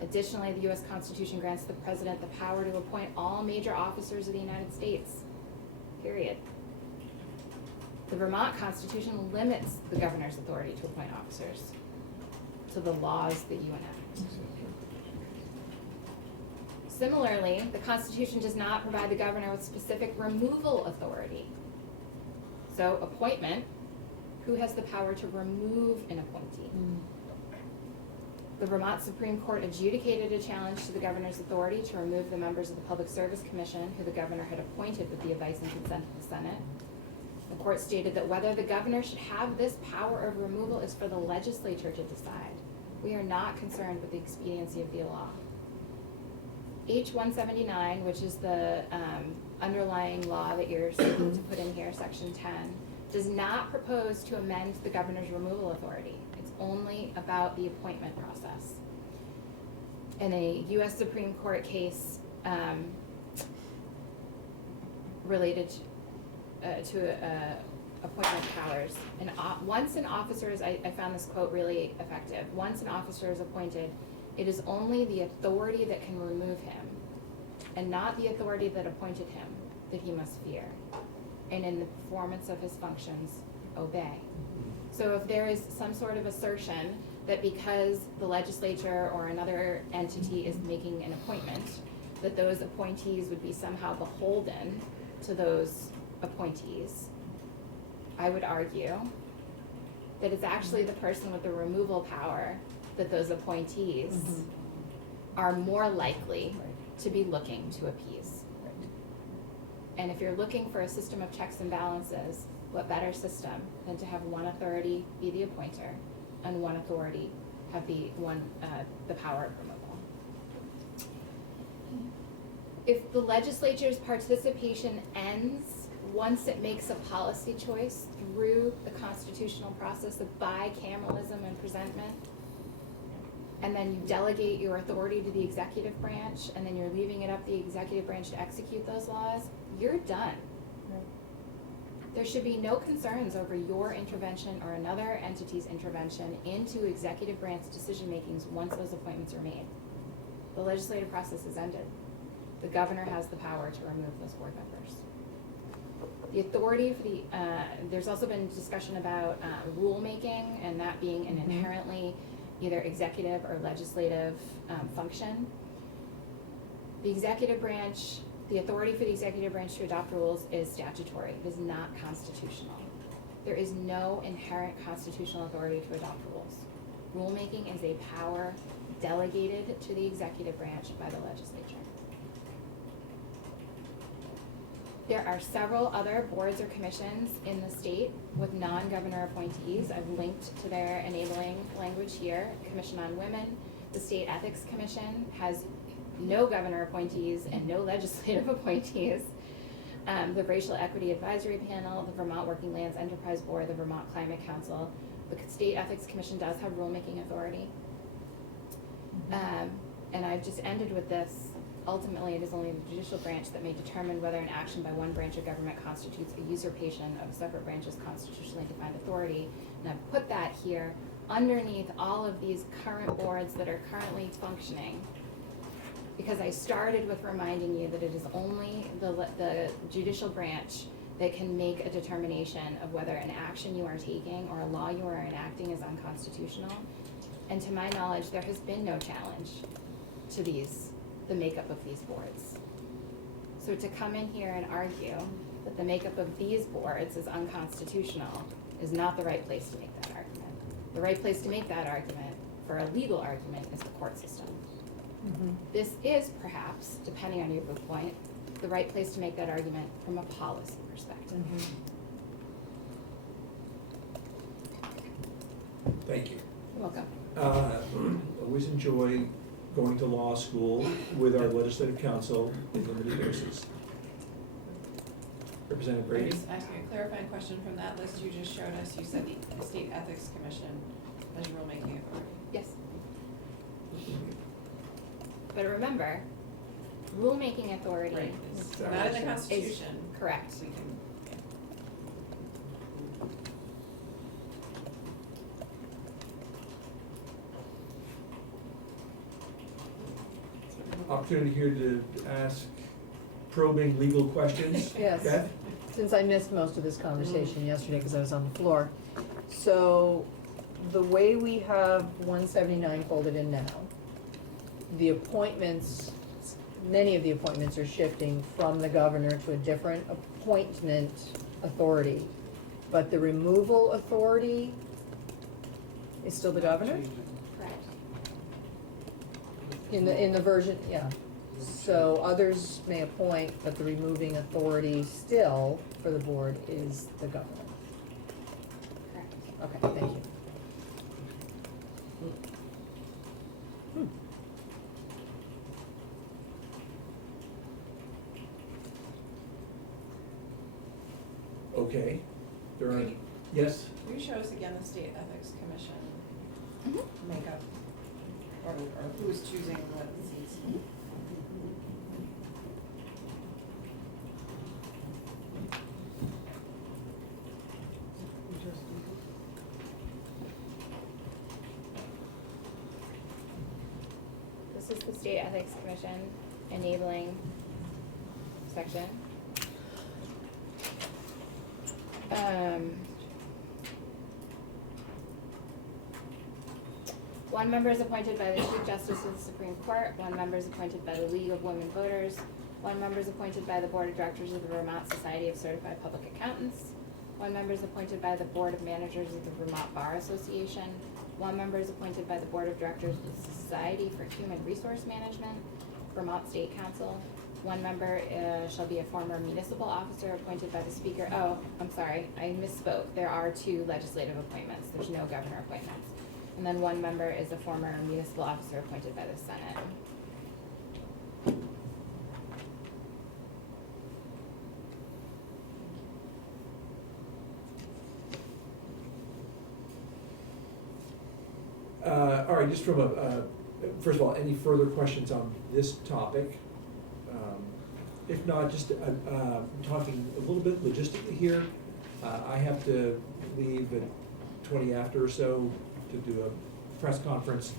Additionally, the US Constitution grants the president the power to appoint all major officers of the United States, period. The Vermont Constitution limits the governor's authority to appoint officers to the laws that you enact. Similarly, the Constitution does not provide the governor with specific removal authority. So, appointment, who has the power to remove an appointee? The Vermont Supreme Court adjudicated a challenge to the governor's authority to remove the members of the Public Service Commission who the governor had appointed with the advice and consent of the Senate. The court stated that whether the governor should have this power of removal is for the legislature to decide. We are not concerned with the expediency of the law. H.454, which is the underlying law that you're seeking to put in here, Section 10, does not propose to amend the governor's removal authority. It's only about the appointment process. In a U.S. Supreme Court case related to appointment powers, and once an officer is, I found this quote really effective, once an officer is appointed, it is only the authority that can remove him, and not the authority that appointed him, that he must fear, and in the performance of his functions, obey. So if there is some sort of assertion that because the legislature or another entity is making an appointment, that those appointees would be somehow beholden to those appointees, I would argue that it's actually the person with the removal power that those appointees are more likely to be looking to appease. And if you're looking for a system of checks and balances, what better system than to have one authority be the appointer and one authority have the power of removal. If the legislature's participation ends once it makes a policy choice through the constitutional process of bicameralism and presentment, and then you delegate your authority to the executive branch, and then you're leaving it up to the executive branch to execute those laws, you're done. There should be no concerns over your intervention or another entity's intervention into executive branch decision makings once those appointments are made. The legislative process is ended. The governor has the power to remove those board members. The authority for the, there's also been discussion about rulemaking and that being an inherently either executive or legislative function. The executive branch, the authority for the executive branch to adopt rules is statutory. It is not constitutional. There is no inherent constitutional authority to adopt rules. Rulemaking is a power delegated to the executive branch by the legislature. There are several other boards or commissions in the state with non-governor appointees. I've linked to their enabling language here. Commission on Women, the State Ethics Commission has no governor appointees and no legislative appointees. The Racial Equity Advisory Panel, the Vermont Working Lands Enterprise Board, the Vermont Climate Council. The State Ethics Commission does have rulemaking authority. And I've just ended with this. Ultimately, it is only the judicial branch that may determine whether an action by one branch of government constitutes a usurpation of a separate branch's constitutionally defined authority. And I've put that here underneath all of these current boards that are currently functioning, because I started with reminding you that it is only the judicial branch that can make a determination of whether an action you are taking or a law you are enacting is unconstitutional. And to my knowledge, there has been no challenge to the makeup of these boards. So to come in here and argue that the makeup of these boards is unconstitutional is not the right place to make that argument. The right place to make that argument for a legal argument is the court system. This is perhaps, depending on your viewpoint, the right place to make that argument from a policy perspective. Thank you. You're welcome. Always enjoy going to law school with our legislative council in limited doses. Representative I'm Brady? just asking a clarifying question from that list you just showed us. You said the State Ethics Commission has rulemaking authority. Yes. But remember, rulemaking authority Right, it's not in the Constitution. correct. We can, opportunity here to ask probing legal questions. Yes. Beth? Since I missed most of this conversation yesterday because I was on the floor. So, the way we have 179 folded in now, the appointments, many of the appointments are shifting from the governor to a different appointment authority. But the removal authority is still the governor? Correct. In the version, yeah. So others may appoint, but the removing authority still for the board is the governor. Correct. Okay, thank you. Okay, there are, Could yes? you show us again the State Ethics Commission Mhm. makeup, or who's choosing what seats? This is the State Ethics Commission enabling section. One member is appointed by the Chief Justice of the Supreme Court, one member is appointed by the League of Women Voters, one member is appointed by the Board of Directors of the Vermont Society of Certified Public Accountants, one member is appointed by the Board of Managers of the Vermont Bar Association, one member is appointed by the Board of Directors of the Society for Human Resource Management, Vermont State Council. One member shall be a former municipal officer appointed by the Speaker. Oh, I'm sorry, I misspoke. There are 2 legislative appointments. There's no governor appointments. And then one member is a former municipal officer appointed by the Senate. All right, just from first of all, any further questions on this topic? If not, just talking a little bit logistically here. I have to leave at 20 after or so to do a press conference.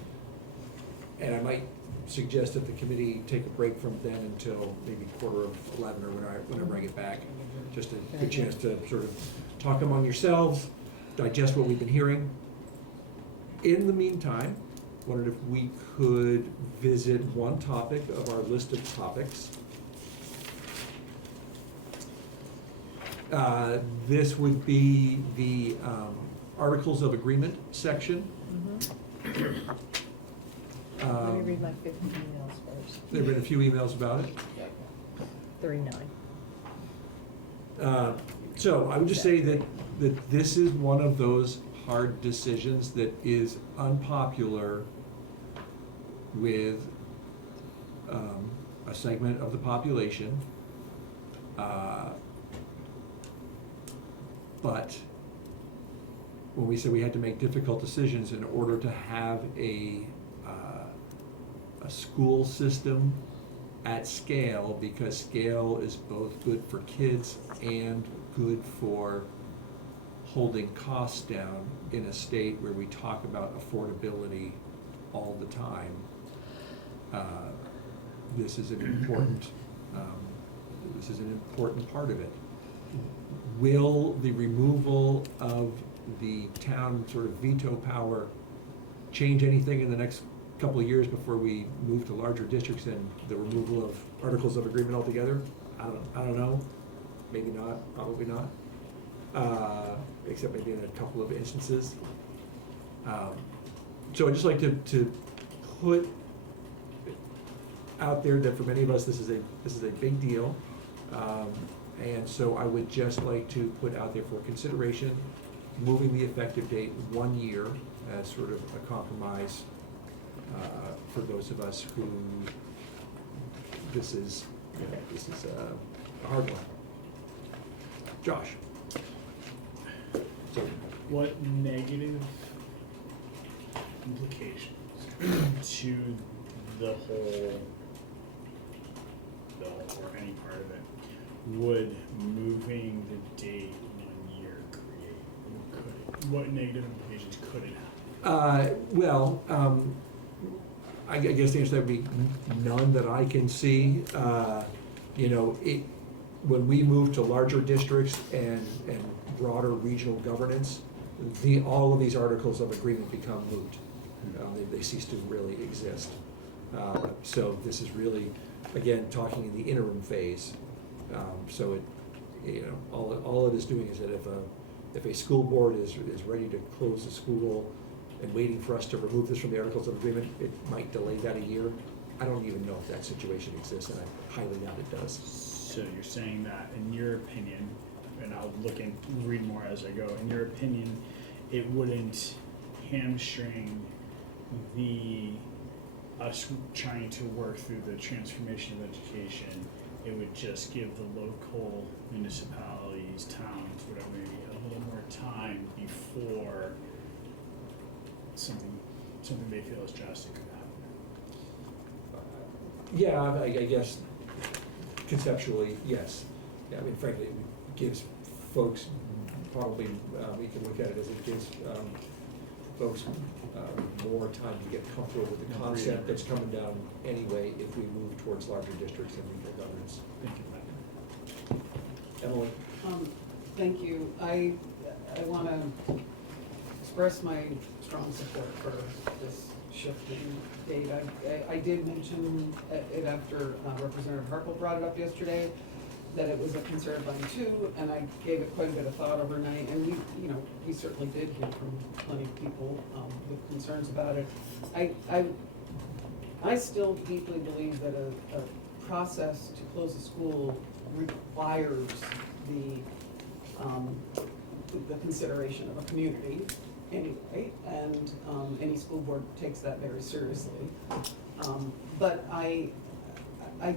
And I might suggest that the committee take a break from then until maybe 11:15 or whenever I get back. Just a good chance to sort of talk among yourselves, digest what we've been hearing. In the meantime, wondered if we could visit one topic of our list of topics. This would be the Articles of Agreement section. Let me read my 50 emails first. There have been a few emails about it. 39. So I would just say that this is one of those hard decisions that is unpopular with a segment of the population. But when we said we had to make difficult decisions in order to have a school system at scale, because scale is both good for kids and good for holding costs down in a state where we talk about affordability all the time. This is an important part of it. Will the removal of the town sort of veto power change anything in the next couple of years before we move to larger districts and the removal of Articles of Agreement altogether? I don't know. Maybe not, probably not. Except maybe in a couple of instances. So I'd just like to put out there that for many of us, this is a big deal. And so I would just like to put out there for consideration, moving the effective date 1 year as sort of a compromise for those of us who this is a hard one. Josh. So, what negative implications to the whole bill or any part of it would moving the date 1 year create? What negative implications could it have? Well, I guess the answer would be none that I can see. You know, when we move to larger districts and broader regional governance, all of these articles of agreement become moot. They cease to really exist. So this is really, again, talking in the interim phase. So it, you know, all it is doing is that if a school board is ready to close the school and waiting for us to remove this from the articles of agreement, it might delay that a year. I don't even know if that situation exists, and I highly doubt it does. So you're saying that, in your opinion, and I'll look and read more as I go, in your opinion, it wouldn't hamstring us trying to work through the transformation of education. It would just give the local municipalities, towns, whatever, maybe a little more time before something they feel is drastic could happen. Yeah, I guess conceptually, yes. Yeah, I mean, frankly, it gives folks, probably, we can look at it as it gives folks more time to get comfortable with the concept that's coming down anyway if we move towards larger districts and regional governance. Thank you, Matt. Emily? Thank you. I want to express my strong support for this shift in date. I did mention it after Representative Harple brought it up yesterday, that it was a concern of mine too, and I gave it quite a bit of thought overnight, and we certainly did hear from plenty of people with concerns about it. I still deeply believe that a process to close a school requires the consideration of a community anyway, and any school board takes that very seriously. But I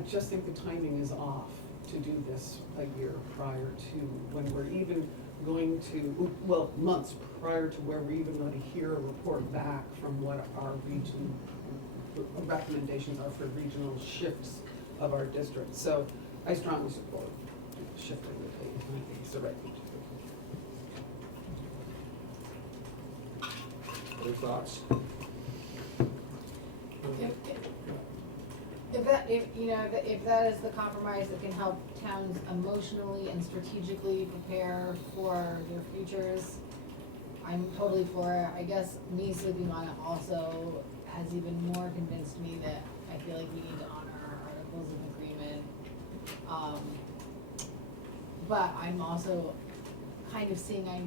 just think the timing is off to do this a year prior to when we're even going to, well, months prior to where we're even going to hear a report back from what our region recommendations are for regional shifts of our district. So I strongly support shifting the date. I think it's the right thing to do. Other thoughts? If that is the compromise that can help towns emotionally and strategically prepare for their futures, I'm totally for it. I guess me sleeping on it also has even more convinced me that I feel like we need to honor our articles of agreement. But I'm also kind of seeing I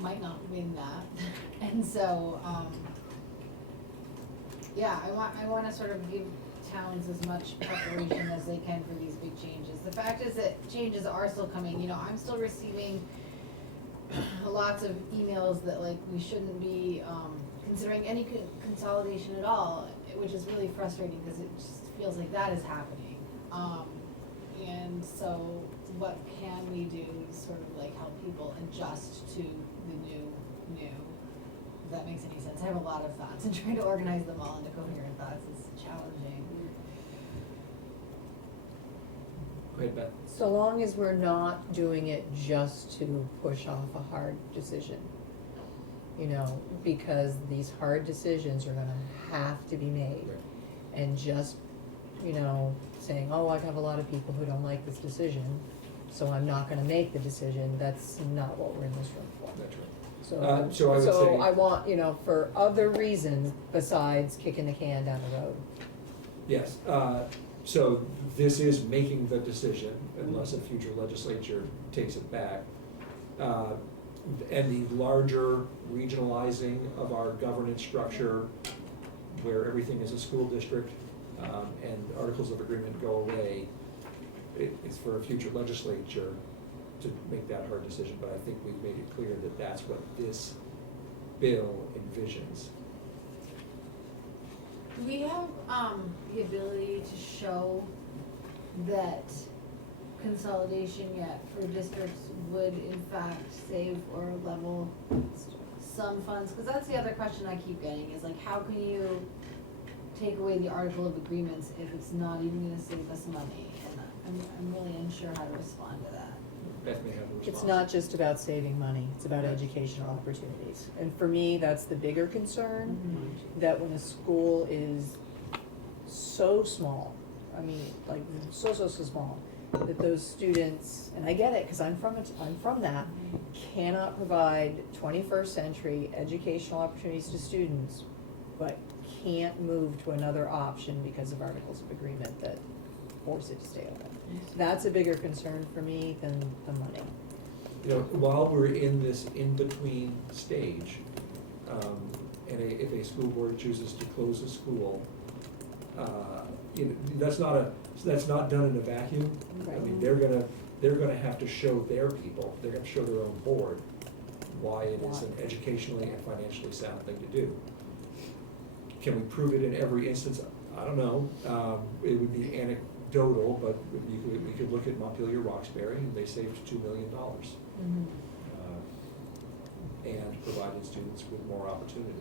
might not win that. And so, yeah, I want to sort of give towns as much preparation as they can for these big changes. The fact is that changes are still coming. I'm still receiving lots of emails that like we shouldn't be considering any consolidation at all, which is really frustrating because it just feels like that is happening. And so what can we do to sort of like help people adjust to the new, if that makes any sense. I have a lot of thoughts and trying to organize them all into coherent thoughts is challenging. Go ahead, Beth. So long as we're not doing it just to push off a hard decision, because these hard decisions are gonna have to be made. And just, saying, oh, I have a lot of people who don't like this decision, so I'm not gonna make the decision, that's not what we're in this room for. That's right. So, I would say- I want, for other reasons besides kicking the can down the road. Yes, so this is making the decision unless a future legislature takes it back. And the larger regionalizing of our governance structure, where everything is a school district, and articles of agreement go away, it's for a future legislature to make that hard decision, but I think we've made it clear that that's what this bill envisions. Do we have, the ability to show that consolidation yet for districts would in fact save or level some funds? Cause that's the other question I keep getting is like, how can you take away the article of agreements if it's not even gonna save us money? And I'm really unsure how to respond to that. Beth may have a response. It's not just about saving money, it's about educational opportunities. And for me, that's the bigger concern, that when a school is so small, I mean, like, so small, that those students, and I get it, cause I'm from that, cannot provide 21st century educational opportunities to students, but can't move to another option because of articles of agreement that force it to stay open. That's a bigger concern for me than the money. You know, while we're in this in-between stage, and if a school board chooses to close a school, you know, that's not done in a vacuum. I mean, they're gonna have to show their people, they're gonna show their own board why it is an educationally and financially sound thing to do. Can we prove it in every instance? I don't know. It would be anecdotal, but we could look at Montpelier Roxbury, and they saved $2 million. And provided students with more opportunity.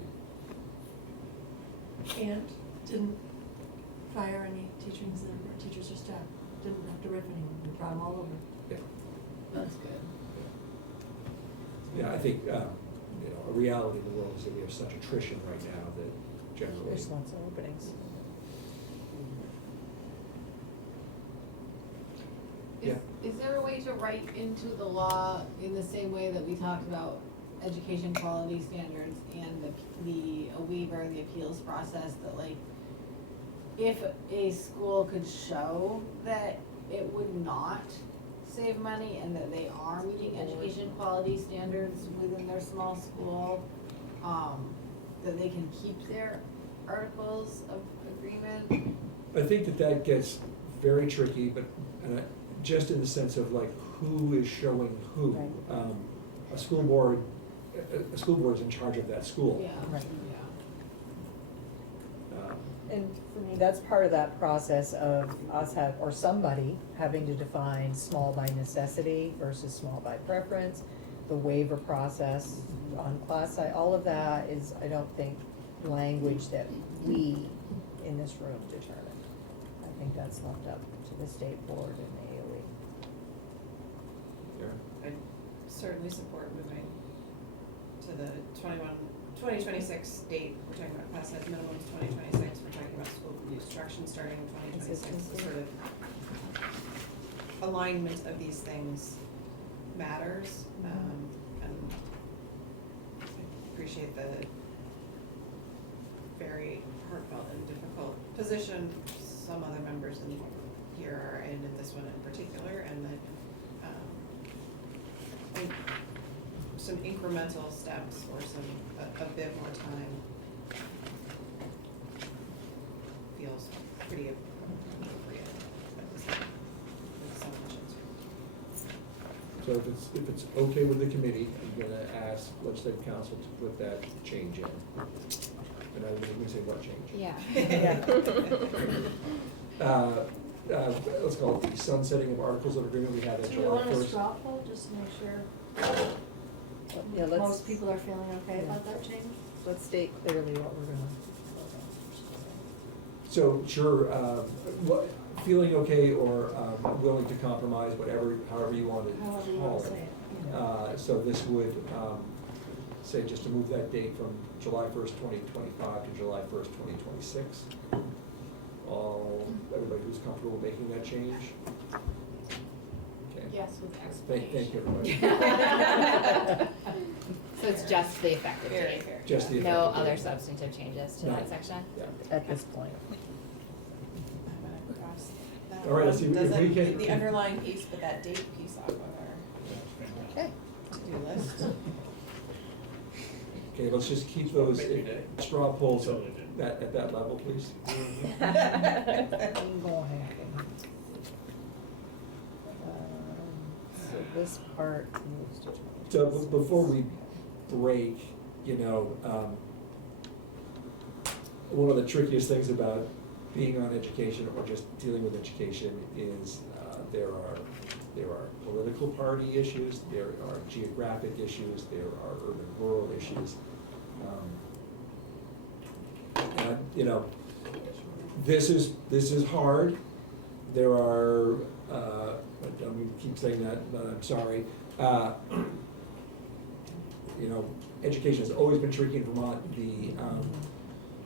And didn't fire any teachers or staff, didn't have to rip anyone, we brought them all over. Yeah. That's good. Yeah, I think, you know, a reality in the world is that we have such attrition right now that generally. There's lots of openings. Is there a way to write into the law in the same way that we talked about education quality standards and a waiver and the appeals process, that like, if a school could show that it would not save money and that they are meeting education quality standards within their small school, that they can keep their articles of agreement? I think that gets very tricky, but just in the sense of like who is showing who. Right. A school board is in charge of that school. Yeah, Right. yeah. And for me, that's part of that process of us or somebody having to define small by necessity versus small by preference, the waiver process on class size, all of that is, I don't think, language that we in this room determine. I think that's left up to the state board and the AOE. Yeah. I certainly support moving to the 2026 date. We're talking about class size minimums 2026, we're talking about school construction starting in 2026, the sort of alignment of these things matters. And I appreciate the very heartfelt and difficult position some other members in here are in this one in particular, and that I think some incremental steps or a bit more time feels pretty appropriate at this time with some issues. So if it's okay with the committee, I'm gonna ask legislative council to put that change in. And I'm gonna say what change? Yeah. Let's call it the sunsetting of articles of agreement we had at Do you July want a 1st. straw poll, just to make sure Yeah, most people are feeling okay about that change? Let's state clearly what we're gonna. So, sure, feeling okay or willing to compromise, however you want to However you call want to it. say it. Yeah. So this would, say just to move that date from July 1st, 2025 to July 1st, 2026. Everybody who's comfortable making that change? Okay. Yes, with Thank you, explanation. everybody. So it's just the effective Very date? fair. Just the No effective other date. substantive changes to No. that section? Yeah. At this point. I'm gonna cross that All right, let's see if we Doesn't can- get the underlying piece, but that date piece off of our Okay. to-do list. Okay, let's just keep those Make your day. straw polls Totally did. at that level, please. Ain't gonna happen. So this part moves to 2026. So before we break, one of the trickiest things about being on education or just dealing with education is there are political party issues, there are geographic issues, there are urban-rural issues. And, this is hard. There are, I'm gonna keep saying that, but I'm sorry. Education has always been tricky in Vermont.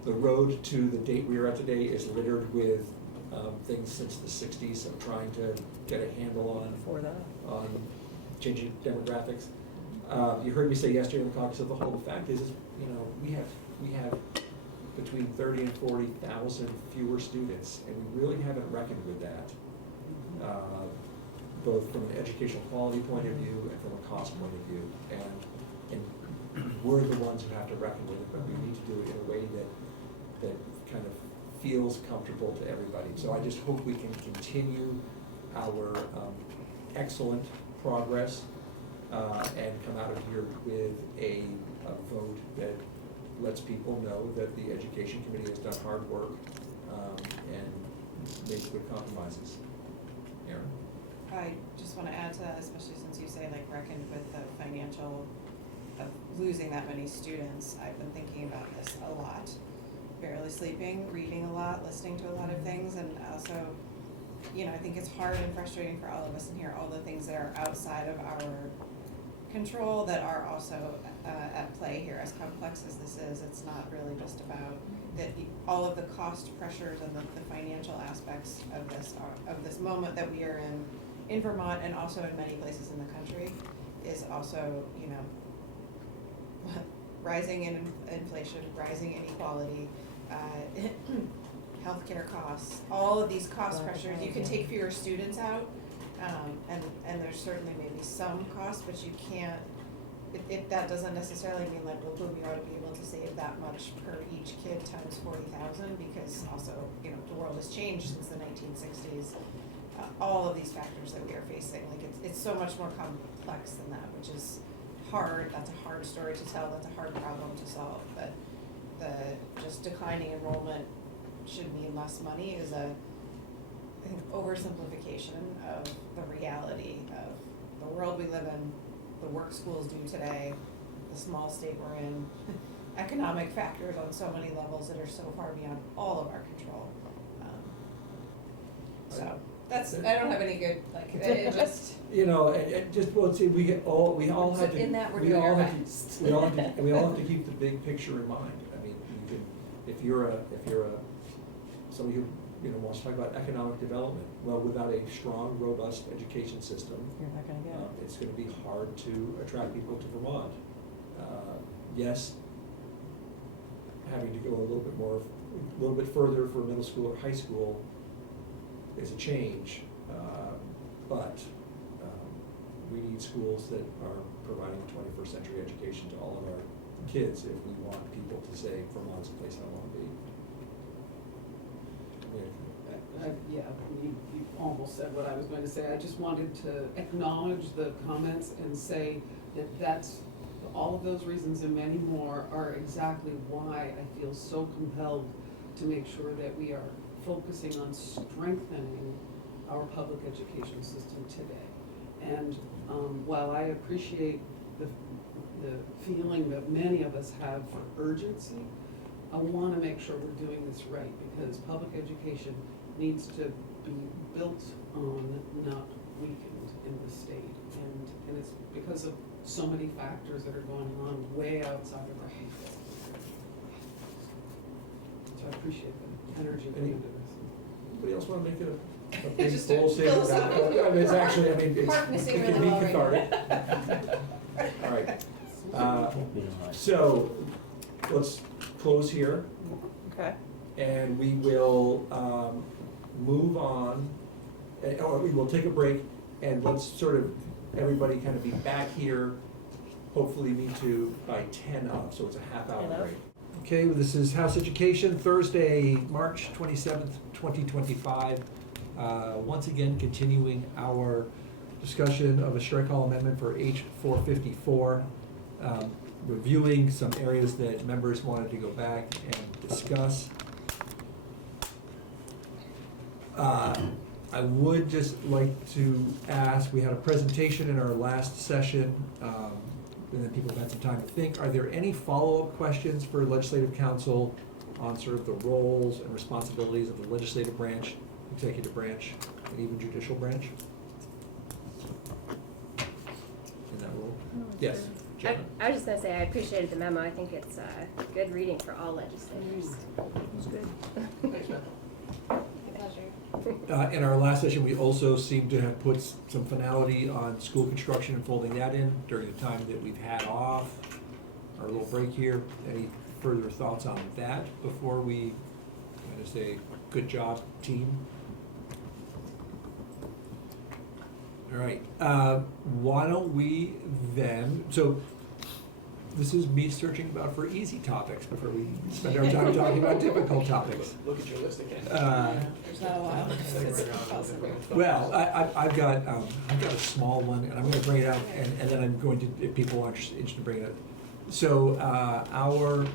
The road to the date we are at today is littered with things since the '60s, so trying to get a handle Before that. on changing demographics. You heard me say yesterday in the caucus of the whole, the fact is, you know, we have between 30 and 40,000 fewer students, and we really haven't reckoned with that, both from an educational quality point of view and from a cost point of view. And we're the ones who have to reckon with it, but we need to do it in a way that kind of feels comfortable to everybody. So I just hope we can continue our excellent progress and come out of here with a vote that lets people know that the education committee has done hard work and made good compromises. Erin? I just wanna add to that, especially since you say like reckoned with the financial of losing that many students. I've been thinking about this a lot, barely sleeping, reading a lot, listening to a lot of things, and also, you know, I think it's hard and frustrating for all of us in here, all the things that are outside of our control that are also at play here. As complex as this is, it's not really just about that. All of the cost pressures and the financial aspects of this moment that we are in Vermont and also in many places in the country is also, you know, rising in inflation, rising inequality, healthcare costs, all of these cost pressures. You can take fewer students out, and there's certainly maybe some cost, but you can't, that doesn't necessarily mean like, well, boom, you ought to be able to save that much per each kid times 40,000, because also, you know, the world has changed since the 1960s. All of these factors that we are facing, like it's so much more complex than that, which is hard. That's a hard story to tell. That's a hard problem to solve. But the just declining enrollment should mean less money is a, I think, oversimplification of the reality of the world we live in, the work schools do today, the small state we're in, economic factors on so many levels that are so far beyond all of our control. So that's, I don't have any good, like, it just. You know, and just, well, see, we all have to. So in that, we're we doing all our have to- best. We all have to, we all have to keep the big picture in mind. I mean, you can, if you're somebody who, you know, wants to talk about economic development, well, without a strong, robust education system, You're not gonna get it. it's gonna be hard to attract people to Vermont. Yes, having to go a little bit further for middle school or high school is a change, but we need schools that are providing a 21st century education to all of our kids if we want people to say Vermont's a place I want to be. Yeah, you almost said what I was going to say. I just wanted to acknowledge the comments and say that that's, all of those reasons and many more are exactly why I feel so compelled to make sure that we are focusing on strengthening our public education system today. And while I appreciate the feeling that many of us have for urgency, I want to make sure we're doing this right, because public education needs to be built on, not weakened in the state. And it's because of so many factors that are going on way outside of our control. So I appreciate the energy put into this. Anybody else want to make a big Just a bold statement? philosophical- I mean, it's actually, I mean, Mark it missing can really be well right cathartic. All right. Won't be all right. So, let's close here, Okay. and we will move on, or we will take a break, and let's sort of, everybody kind of be back here, hopefully me too, by 10 up, so it's a half-hour Enough. break. Okay, well, this is House Education, Thursday, March 27th, 2025. Once again, continuing our discussion of a strike hall amendment for H.454. Reviewing some areas that members wanted to go back and discuss. I would just like to ask, we had a presentation in our last session, and then people have had some time to think. Are there any follow-up questions for Legislative Council on sort of the roles and responsibilities of the legislative branch, executive branch, and even judicial branch? In that role? Yes, I was just gonna say, I appreciated the memo. I think it's good reading for all legislators. That's good. Thanks, man. Pleasure. In our last session, we also seem to have put some finality on school construction and folding that in during the time that we've had off, our little break here. Any further thoughts on that before we kind of say, good job, team? All right, why don't we then, so this is me searching about for easy topics before we spend our time talking about difficult topics. Look at your list again. There's not a lot. Well, I've got a small one, and I'm gonna bring it out, and then I'm going to, if people are interested in bringing it up. So, our,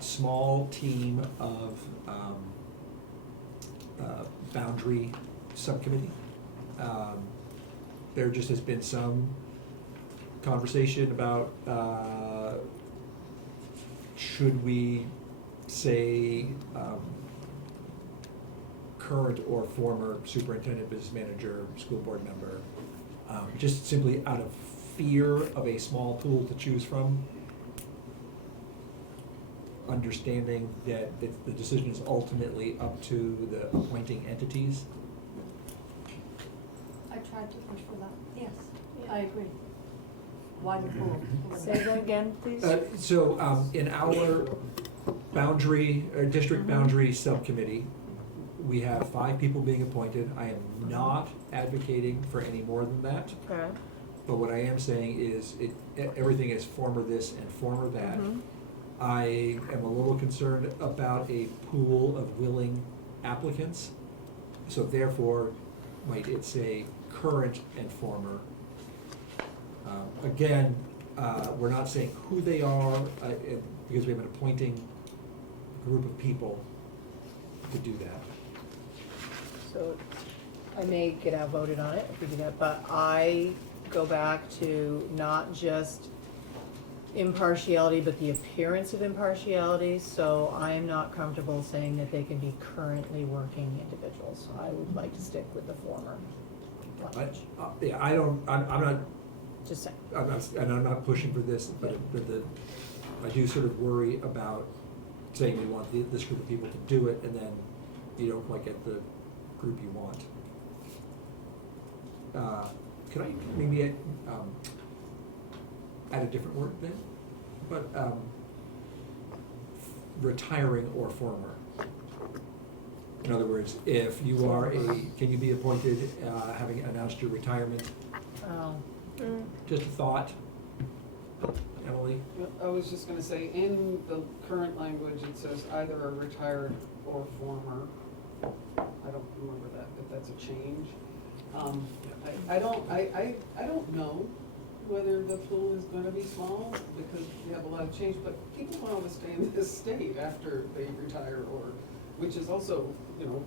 small team of, boundary subcommittee, there just has been some conversation about, should we say, current or former superintendent, business manager, school board member, just simply out of fear of a small pool to choose from, understanding that the decision is ultimately up to the appointing entities. I tried to push for that, yes, I agree. Why the pool? Say that again, please. So, in our boundary, district boundary subcommittee, we have 5 people being appointed. I am not advocating for any more than that, Okay. but what I am saying is, everything is former this and former that. Mhm. I am a little concerned about a pool of willing applicants, so therefore, might it say current and former? Again, we're not saying who they are, because we have an appointing group of people to do that. So I may get outvoted on it if we do that, but I go back to not just impartiality, but the appearance of impartiality. So I am not comfortable saying that they can be currently working individuals. I would like to stick with the former language. Yeah, I'm not, Just saying. I'm not pushing for this, but I do sort of worry about saying we want this group of people to do it, and then you don't quite get the group you want. Could I maybe add a different word then? But retiring or former. In other words, if you are can you be appointed having announced your retirement? Oh. Just a thought. Emily? I was just gonna say, in the current language, it says either a retired or former. I don't remember that, but that's a change. I don't know whether the pool is gonna be small, because we have a lot of change, but people want to stay in this state after they retire, or, which is also, you know,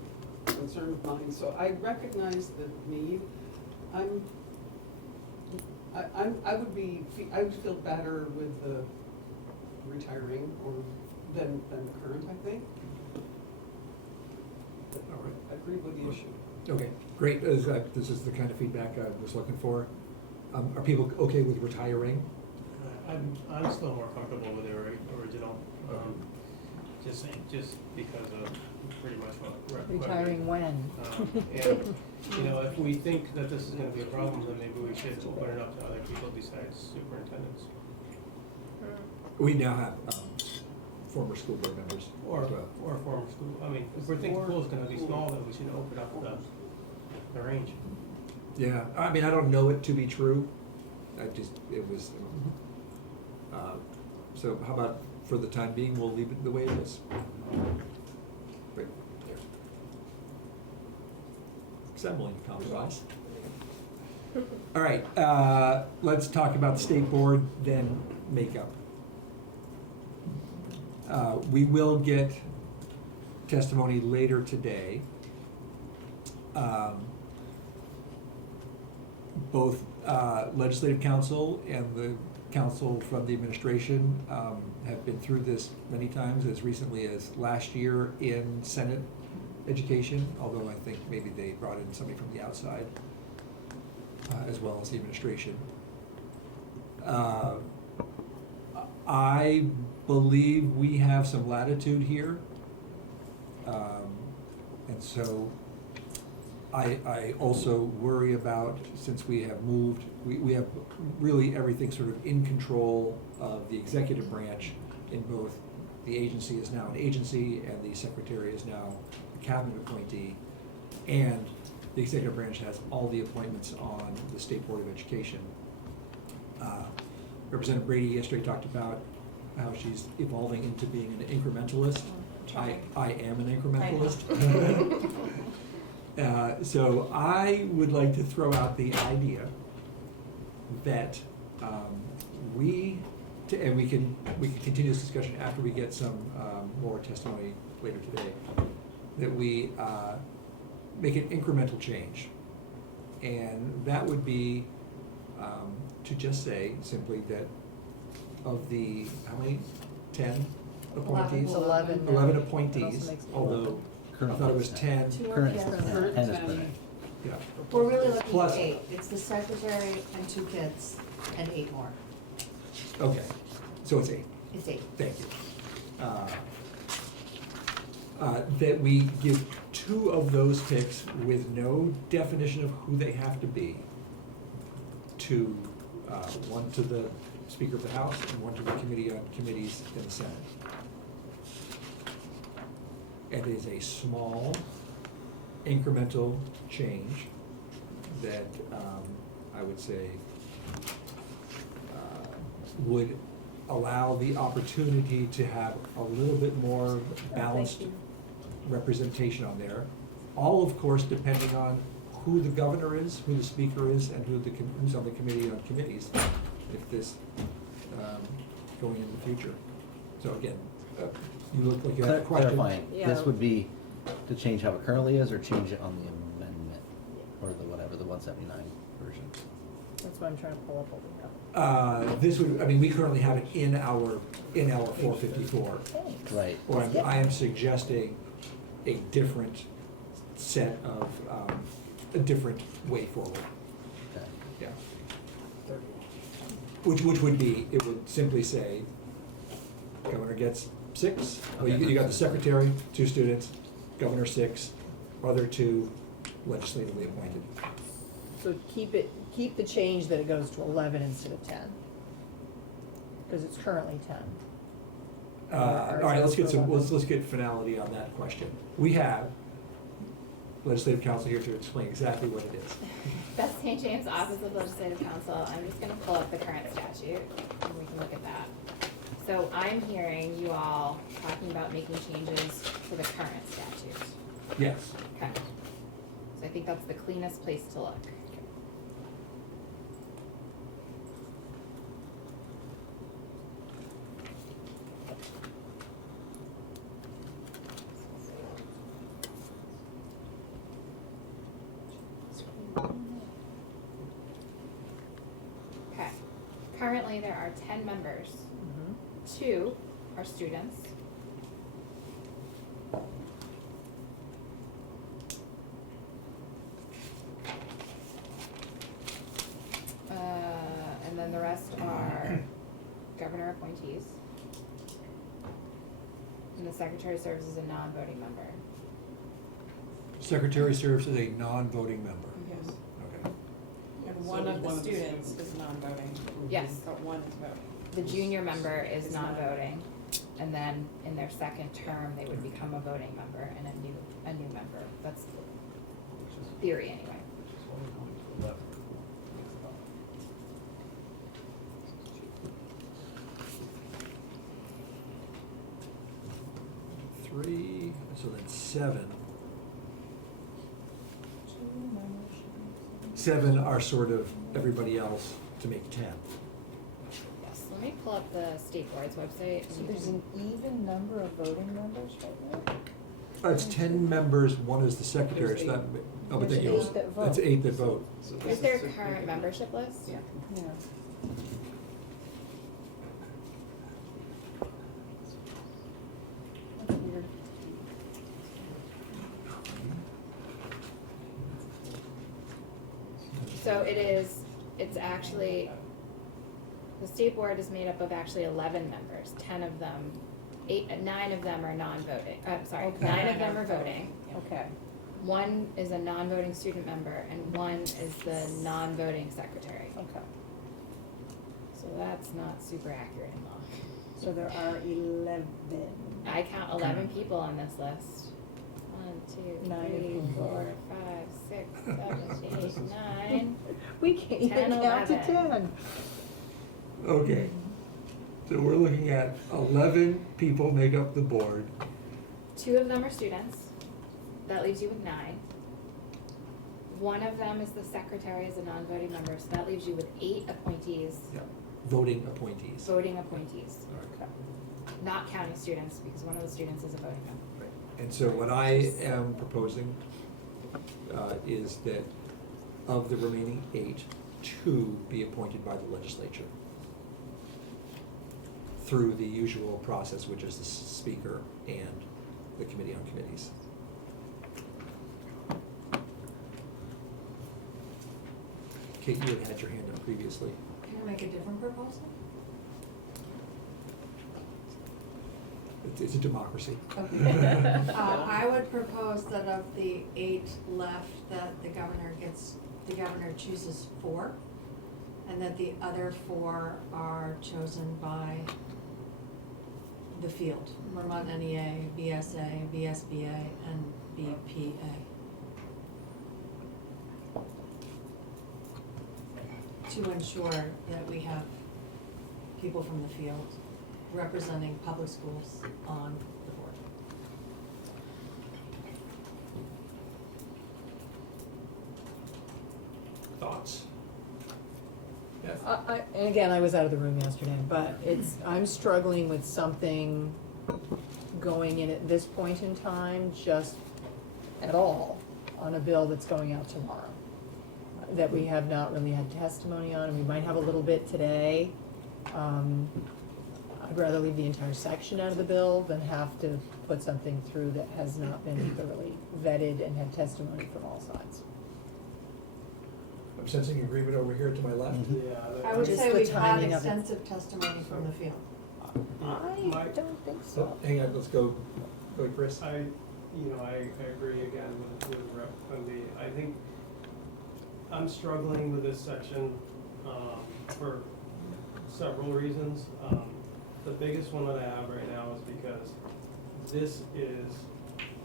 a concern of mine, so I recognize the need. I would feel better with the retiring or than the current, I think. All right. I agree with the issue. Okay, great. This is the kind of feedback I was looking for. Are people okay with retiring? I'm still more comfortable with the original, just because of pretty much what. Retiring when? And, you know, if we think that this is gonna be a problem, then maybe we should open it up to other people besides superintendents. We now have former school board members Or, as well. or former school, I mean, if we think the pool's gonna be small, then we should open up the range. Yeah, I mean, I don't know it to be true. It was, so how about for the time being, we'll leave it the way it is. Great. Assembling compromise. All right, let's talk about the state board, then makeup. We will get testimony later today. Both legislative council and the council from the administration have been through this many times, as recently as last year in Senate education, although I think maybe they brought in somebody from the outside as well as the administration. I believe we have some latitude here. And so I also worry about, since we have moved, we have really everything sort of in control of the executive branch in both the agency is now an agency and the secretary is now a cabinet appointee. And the executive branch has all the appointments on the State Board of Education. Representative Brady yesterday talked about how she's evolving into being an incrementalist. I am an incrementalist. So I would like to throw out the idea that and we can continue this discussion after we get some more testimony later today, that we make an incremental change. And that would be to just say simply that of the, how many, 10 appointees? 11 now. 11 That also appointees, makes it although I Currently thought it was it's 10. Current is Current 10 is 10. plenty. Yeah. We're really looking Plus- at 8. It's the secretary and 2 kids and 8 more. Okay, so it's 8. It's 8. Thank you. That we give 2 of those picks with no definition of who they have to be, to one to the Speaker of the House and one to the Committee on Committees in the Senate. It is a small incremental change that I would say would allow the opportunity to have a little bit more balanced representation on there. All, of course, depending on who the governor is, who the speaker is, and who's on the committee on committees, if this, going in the future. So again, you look like you have a question. Clarifying, Yeah. this would be to change how it currently is, or change it on the amendment, or the whatever, the 179 version? That's what I'm trying to pull up what we have. This would, I mean, we currently have it in our 454. Right. Or I am suggesting a different set of, a different way forward, Okay. yeah. Which would be, it would simply say, governor gets 6, well, you got the secretary, 2 students, governor 6, other 2 legislatively appointed. So keep the change that it goes to 11 instead of 10. Because it's currently 10. All right, let's get finality on that question. We have legislative counsel here to explain exactly what it is. Beth St. James, Office of Legislative Counsel. I'm just gonna pull up the current statute and we can look at that. So I'm hearing you all talking about making changes to the current statute. Yes. Okay. So I think that's the cleanest place to look. Okay. Currently, there are 10 members. Mhm. 2 are students. And then the rest are governor appointees. And the secretary serves as a non-voting member. Secretary serves as a non-voting member. Yes. Okay. And So one of one the of the students students. is non-voting. Yes. But one is voting. The junior member is Is not. non-voting, and then in their second term, they would become a voting member and a new member. That's theory anyway. Three, so then 7. 7 are sort of everybody else to make 10. Yes, let me pull up the state board's website. So there's an even number of voting members right now? It's 10 members, 1 is the secretary, so that, oh, but then There's you, 8 that vote. that's 8 that vote. So this Is is their to- current membership list? Yeah. Yeah. That's weird. So it's actually the state board is made up of actually 11 members. 9 of them are non-voting, sorry, Okay. 9 of them are voting. Okay, 1 is a non-voting student member and 1 is the non-voting secretary. okay. So that's not super accurate in law. So there are 11. I count 11 people on this list. 1, 2, 9 3, people. 4, 5, 6, 7, 8, 9. We can't even 10, count to 11. 10. Okay, so we're looking at 11 people make up the board. 2 of them are students. That leaves you with 9. 1 of them is the secretary as a non-voting member, so that leaves you with 8 appointees, Yeah. Voting appointees. voting appointees, Okay. not counting students, because one of the students is a voting member. And so what I am proposing is that of the remaining 8, 2 be appointed by the legislature through the usual process, which is the speaker and the committee on committees. Kate, you had your hand up previously. Can I make a different proposal? It's a democracy. Okay. I would propose that of the 8 left, that the governor chooses 4, and that the other 4 are chosen by the field, Vermont NEA, BSA, BSBA, and BPA. To ensure that we have people from the field representing public schools on the board. Thoughts? Yes. And again, I was out of the room yesterday, but I'm struggling with something going in at this point in time, just at all, on a bill that's going out tomorrow, that we have not really had testimony on, and we might have a little bit today. I'd rather leave the entire section out of the bill than have to put something through that has not been thoroughly vetted and had testimony from all sides. I'm sensing agreement over here to my left. Yeah. I would Just say the we've had timing of it. extensive testimony from the field. I don't think So, so. hang on, let's go, Chris. I agree again with Rep. Quimby. I think I'm struggling with this section, for several reasons. The biggest one that I have right now is because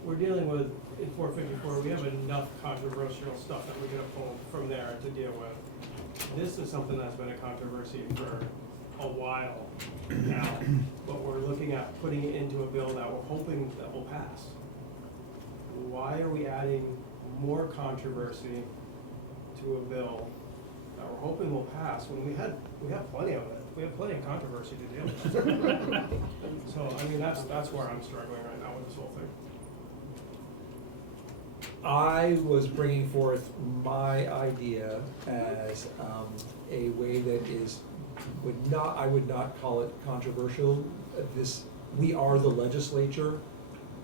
we're dealing with, in 454, we have enough controversial stuff that we're gonna pull from there to deal with. This is something that's been a controversy for a while now, but we're looking at putting it into a bill that we're hoping that will pass. Why are we adding more controversy to a bill that we're hoping will pass when we have plenty of it? We have plenty of controversy to deal with. So, I mean, that's where I'm struggling right now with this whole thing. I was bringing forth my idea as a way that I would not call it controversial. We are the legislature.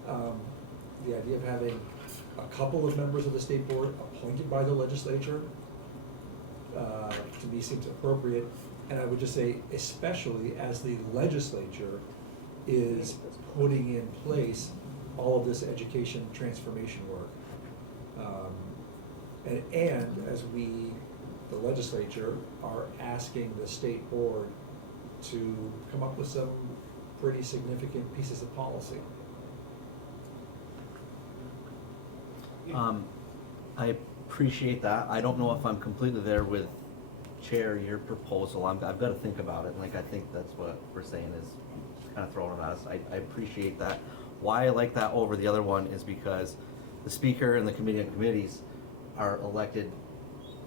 The idea of having a couple of members of the state board appointed by the legislature, to me seems appropriate. And I would just say, especially as the legislature is putting in place all of this education transformation work. And as we, the legislature, are asking the state board to come up with some pretty significant pieces of policy. I appreciate that. I don't know if I'm completely there with Chair, your proposal. I've got to think about it. Like, I think that's what we're saying is kind of throwing it at us. I appreciate that. Why I like that over the other one is because the speaker and the committee on committees are elected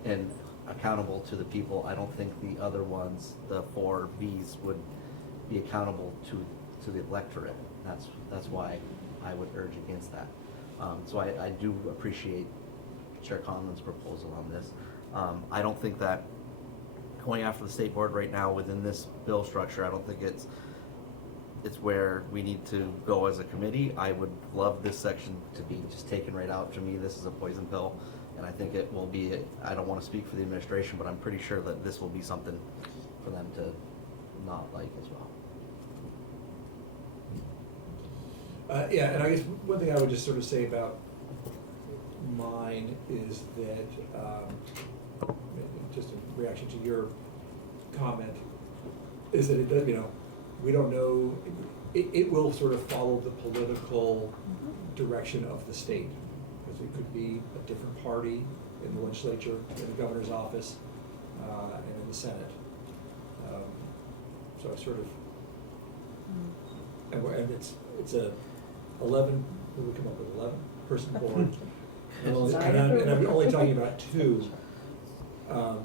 and accountable to the people. I don't think the other ones, the 4 Bs, would be accountable to the electorate. That's why I would urge against that. So I do appreciate Chair Conlon's proposal on this. I don't think that going after the state board right now within this bill structure, I don't think it's where we need to go as a committee. I would love this section to be just taken right out. To me, this is a poison pill, and I think it will be, I don't want to speak for the administration, but I'm pretty sure that this will be something for them to not like as well. Yeah, and I guess one thing I would just sort of say about mine is that, just in reaction to your comment, is that it does, we don't know, it will sort of follow the political direction of the state. Because it could be a different party in the legislature, in the governor's office, and in the Senate. So I sort of, and it's a 11, what did we come up with, 11-person board? And I'm only talking about 2. And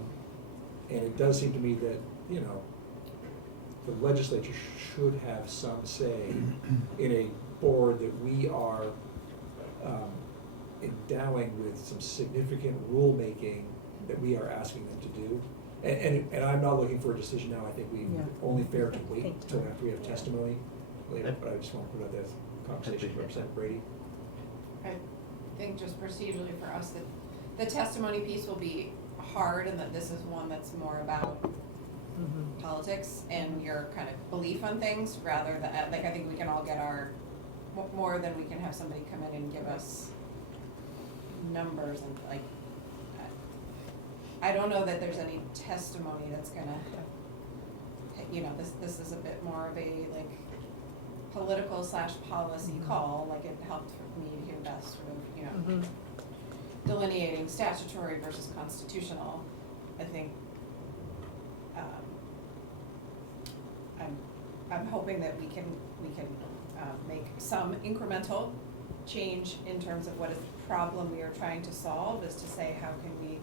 it does seem to me that, the legislature should have some say in a board that we are endowing with some significant rulemaking that we are asking them to do. And I'm not looking for a decision now, I think only fair to wait until after we have testimony later, but I just want to put out that conversation with Representative Brady. I think just procedurally for us, that the testimony piece will be hard, and that this is one that's more about politics and your kind of belief on things, rather than, like, I think we can all get our, more than we can have somebody come in and give us numbers and, like, I don't know that there's any testimony that's gonna, this is a bit more of a, like, political/policy call, like it helped for me to hear that sort of, delineating statutory versus constitutional. I think, I'm hoping that we can make some incremental change in terms of what is the problem we are trying to solve, is to say, how can we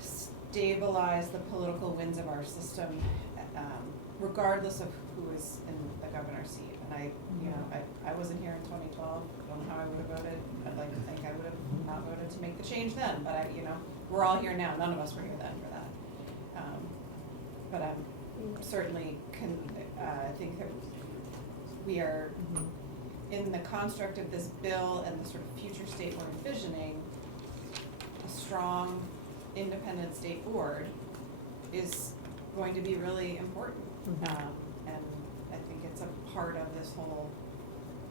stabilize the political winds of our system, regardless of who is in the governor's seat. And I wasn't here in 2012, I don't know how I would have voted. I'd like to think I would have not voted to make the change then, but we're all here now, none of us were here then for that. But I'm certainly think that we are, in the construct of this bill and the sort of future state we're envisioning, a strong, independent state board is going to be really important. And I think it's a part of this whole,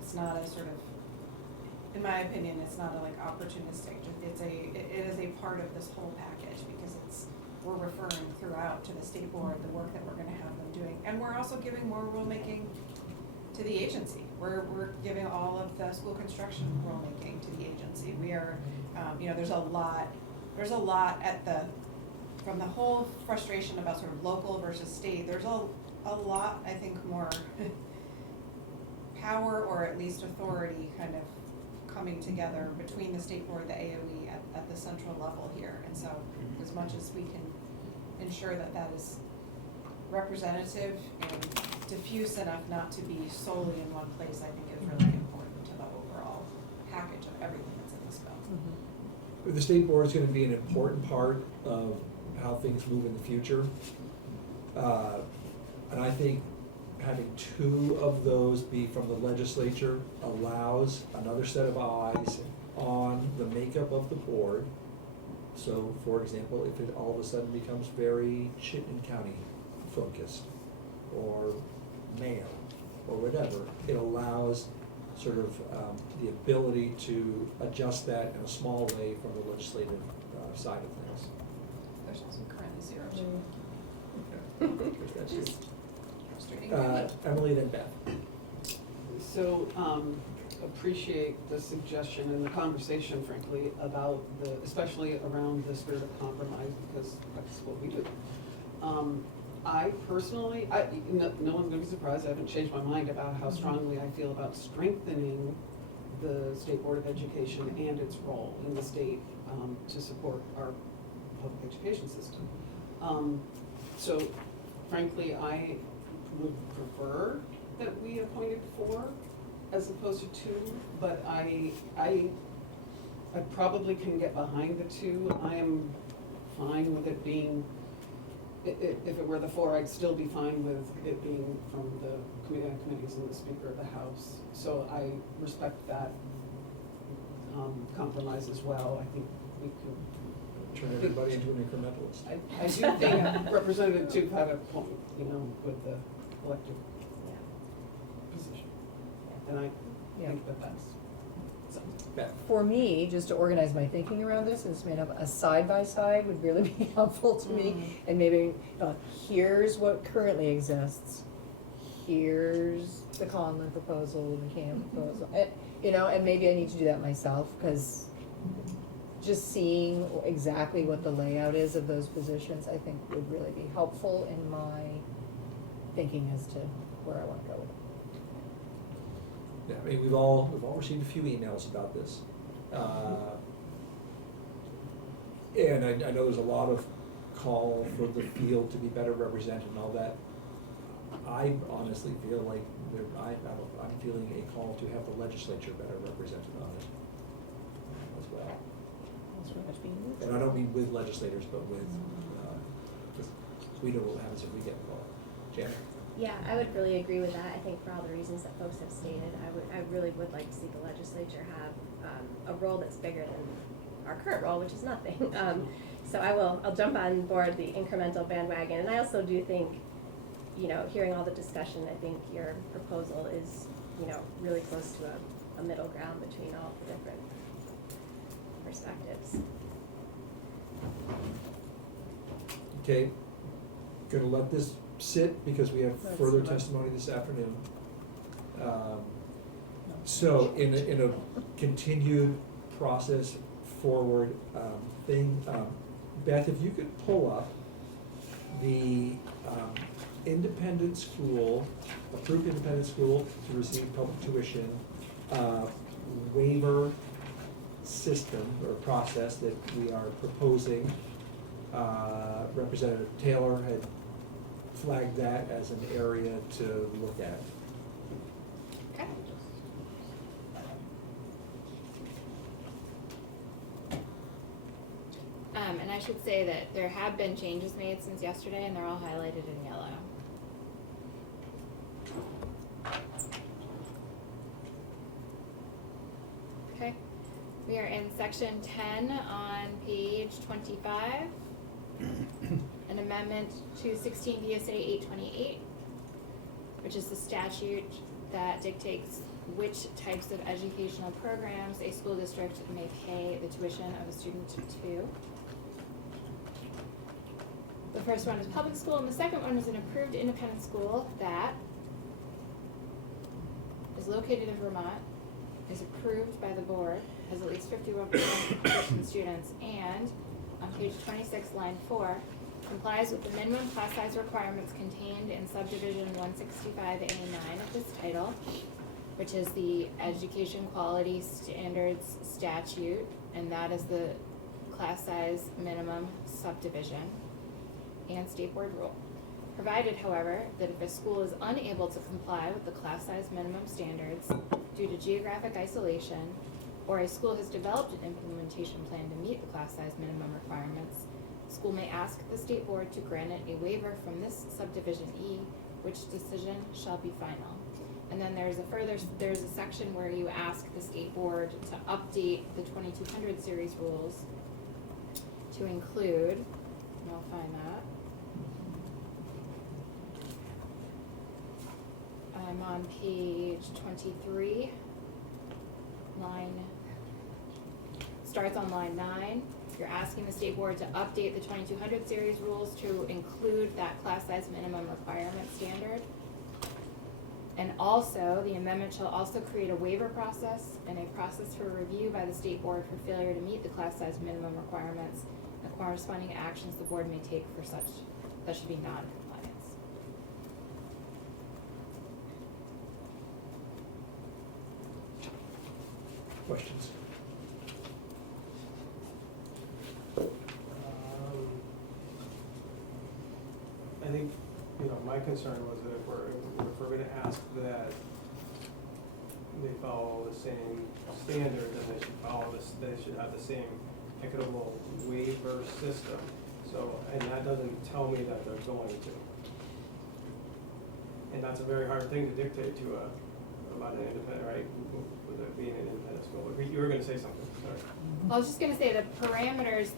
it's not a sort of, in my opinion, it's not a like opportunistic, it is a part of this whole package, because we're referring throughout to the state board, the work that we're gonna have them doing. And we're also giving more rulemaking to the agency. We're giving all of the school construction rulemaking to the agency. We are, there's a lot from the whole frustration about sort of local versus state, there's a lot, I think, more power, or at least authority, kind of coming together between the state board, the AOE, at the central level here. And so as much as we can ensure that that is representative and diffuse enough not to be solely in one place, I think is really important to the overall package of everything that's in this bill. The state board is going to be an important part of how things move in the future. And I think having 2 of those be from the legislature allows another set of eyes on the makeup of the board. So, for example, if it all of a sudden becomes very Chittenden County focused, or Mayo, or whatever, it allows sort of the ability to adjust that in a small way from the legislative side of things. There's also currently 0 That's it. frustrating. Emily, then Beth. So, appreciate the suggestion and the conversation, frankly, about especially around the spirit of compromise, because that's what we do. I personally, no one's gonna be surprised, I haven't changed my mind about how strongly I feel about strengthening the State Board of Education and its role in the state, to support our public education system. So frankly, I would prefer that we appointed 4 as opposed to 2, but I probably can get behind the 2. I am fine with it being, if it were the 4, I'd still be fine with it being from the committees and the Speaker of the House. So I respect that compromise as well. I think we could turn everybody into an incrementalist. I do think Representative Tuke had a point, you know, with the elected position. And I Yeah. think that that's something. Beth? For me, just to organize my thinking around this, is made up a side-by-side would really be helpful to me. And maybe, here's what currently exists, here's the Conlon proposal, the CAM proposal. And maybe I need to do that myself, because just seeing exactly what the layout is of those positions, I think would really be helpful in my thinking as to where I wanna go with it. Yeah, I mean, we've all received a few emails about this. And I know there's a lot of call for the field to be better represented and all that. I honestly feel like I'm feeling a call to have the legislature better represented on it as well. That's very much being moved. And I don't mean with legislators, but with, just, we know what happens if we get involved. Janet? Yeah, I would really agree with that. I think for all the reasons that folks have stated, I really would like to see the legislature have a role that's bigger than our current role, which is nothing. So I'll jump on board the incremental bandwagon, and I also do think, hearing all the discussion, I think your proposal is, really close to a middle ground between all the different perspectives. Okay, gonna let this sit because we have Let's further let- testimony this afternoon. So in a continued process forward thing, Beth, if you could pull up the independent school, approved independent school to receive public tuition waiver system or process that we are proposing. Representative Taylor had flagged that as an area to look at. Okay. And I should say that there have been changes made since yesterday, and they're all highlighted in yellow. Okay, we are in section 10 on page 25. An amendment to 16 VSA 828, which is the statute that dictates which types of educational programs a school district may pay the tuition of a student to. The first one is public school, and the second one is an approved independent school that is located in Vermont, is approved by the board, has at least 51% Christian students, and on page 26, line 4, complies with the minimum class size requirements contained in subdivision 165A9 of this title, which is the Education Quality Standards Statute, and that is the class size minimum subdivision and state board rule. Provided, however, that if a school is unable to comply with the class size minimum standards due to geographic isolation, or a school has developed an implementation plan to meet the class size minimum requirements, school may ask the state board to grant it a waiver from this subdivision E, which decision shall be final. And then there's a section where you ask the state board to update the 2200 series rules to include, and I'll find that. I'm on page 23, starts on line 9. You're asking the state board to update the 2200 series rules to include that class size minimum requirement standard. And also, the amendment shall also create a waiver process and a process for review by the state board for failure to meet the class size minimum requirements and corresponding actions the board may take for such that should be non-compliance. Questions? I think, my concern was that if we're gonna ask that they follow the same standard, then they should have the same equitable waiver system. So, and that doesn't tell me that they're going to. And that's a very hard thing to dictate to a about an independent, right, with it being an independent school. You were gonna say something, sorry. I was just gonna say the parameters,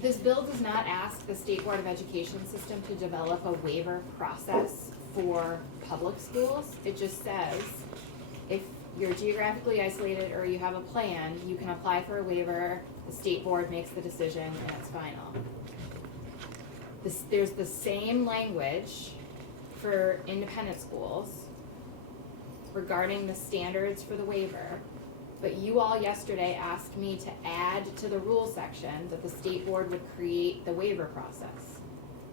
this bill does not ask the State Board of Education system to develop a waiver process for public schools. It just says, if you're geographically isolated or you have a plan, you can apply for a waiver, the state board makes the decision, and it's final. There's the same language for independent schools regarding the standards for the waiver, but you all yesterday asked me to add to the rule section that the state board would create the waiver process.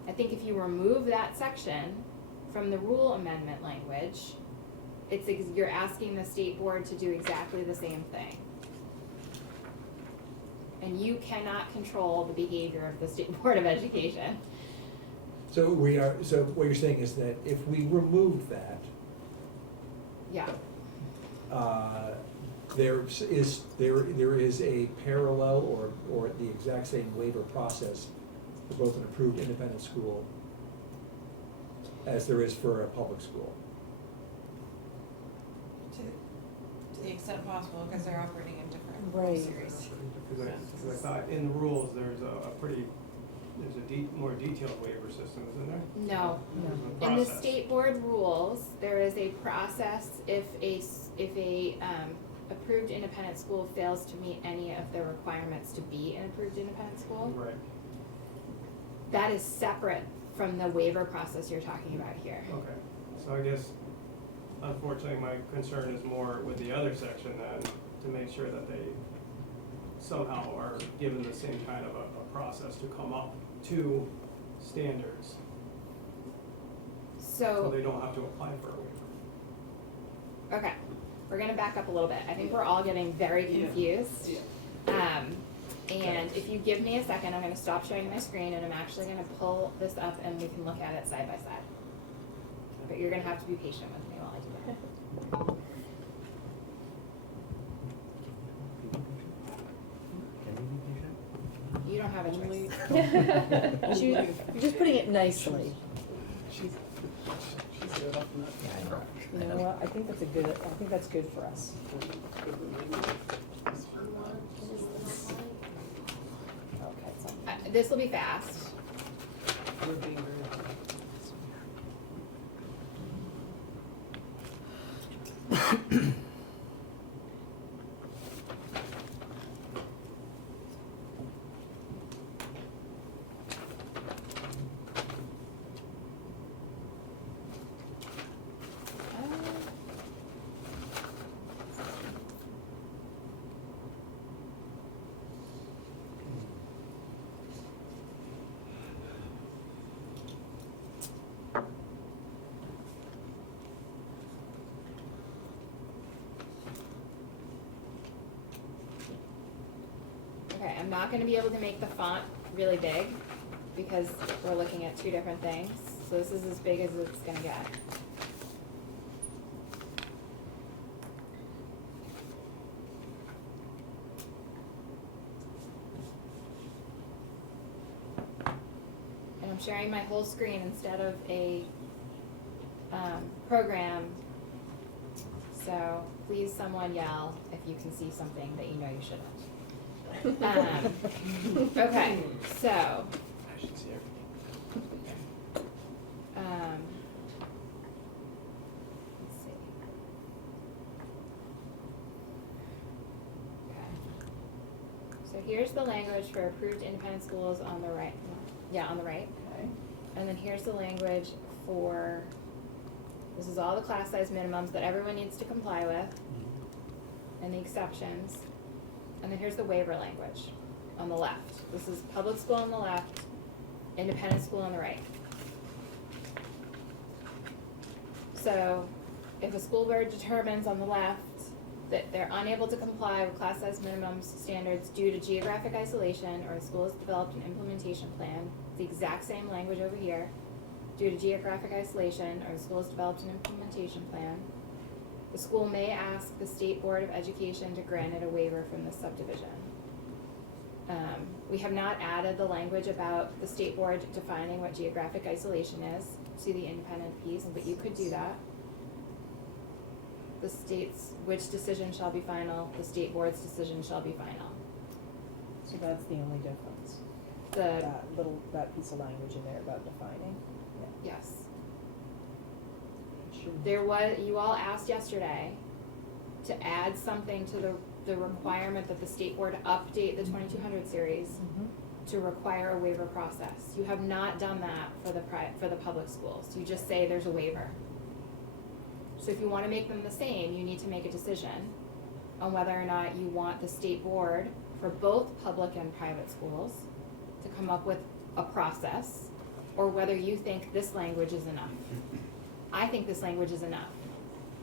I think if you remove that section from the rule amendment language, you're asking the state board to do exactly the same thing. And you cannot control the behavior of the State Board of Education. So what you're saying is that if we remove that, Yeah, there is a parallel or the exact same waiver process for both an approved independent school as there is for a public school. To the extent possible, because they're operating in different Right. series. Because I thought in the rules, there's a more detailed waiver system, isn't there? no. There's a In the process. state board rules, there is a process if a approved independent school fails to meet any of the requirements to be an approved independent school. Right, That is separate from the waiver process you're talking about here. okay. So I guess, unfortunately, my concern is more with the other section then, to make sure that they somehow are given the same kind of a process to come up to standards, so they don't have to apply for a waiver. Okay, we're gonna back up a little bit. I think we're all getting very confused. And if you give me a second, I'm gonna stop showing my screen and I'm actually gonna pull this up and we can look at it side by side. But you're gonna have to be patient with me while I do that. You don't have a choice. You're just putting it nicely. You know what, I think that's good for us. Okay, so, This will be fast. Okay, I'm not gonna be able to make the font really big because we're looking at two different things. So this is as big as it's gonna get. And I'm sharing my whole screen instead of a program. So please someone yell if you can see something that you know you shouldn't. Okay, so. I should see everything. Let's see. Okay. So here's the language for approved independent schools on the right, on the right. Okay. And then here's the language for, this is all the class size minimums that everyone needs to comply with, and the exceptions. And then here's the waiver language on the left. This is public school on the left, independent school on the right. So if a school board determines on the left that they're unable to comply with class size minimums standards due to geographic isolation, or the school has developed an implementation plan, the exact same language over here, due to geographic isolation, or the school has developed an implementation plan, the school may ask the State Board of Education to grant it a waiver from this subdivision. We have not added the language about the state board defining what geographic isolation is. see the independent piece, but you could do that. The state's, which decision shall be final, the state board's decision shall be final. So that's the only difference, The, that piece of language in there about defining. yes. Should- There was, you all asked yesterday to add something to the requirement that the state board update the 2200 series Mhm. to require a waiver process. You have not done that for the public schools. You just say there's a waiver. So if you wanna make them the same, you need to make a decision on whether or not you want the state board for both public and private schools to come up with a process, or whether you think this language is enough. I think this language is enough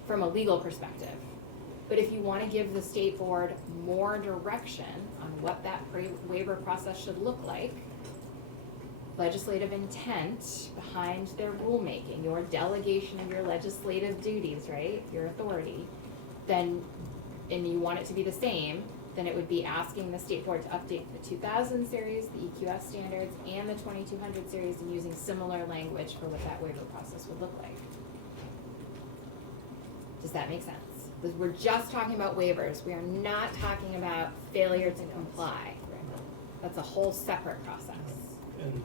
from a legal perspective. But if you wanna give the state board more direction on what that waiver process should look like, legislative intent behind their rulemaking, your delegation of your legislative duties, right, your authority, then, and you want it to be the same, then it would be asking the state board to update the 2000 series, the EQS standards, and the 2200 series, and using similar language for what that waiver process would look like. Does that make sense? Because we're just talking about waivers, we are not talking about failure to comply. That's a whole separate process. And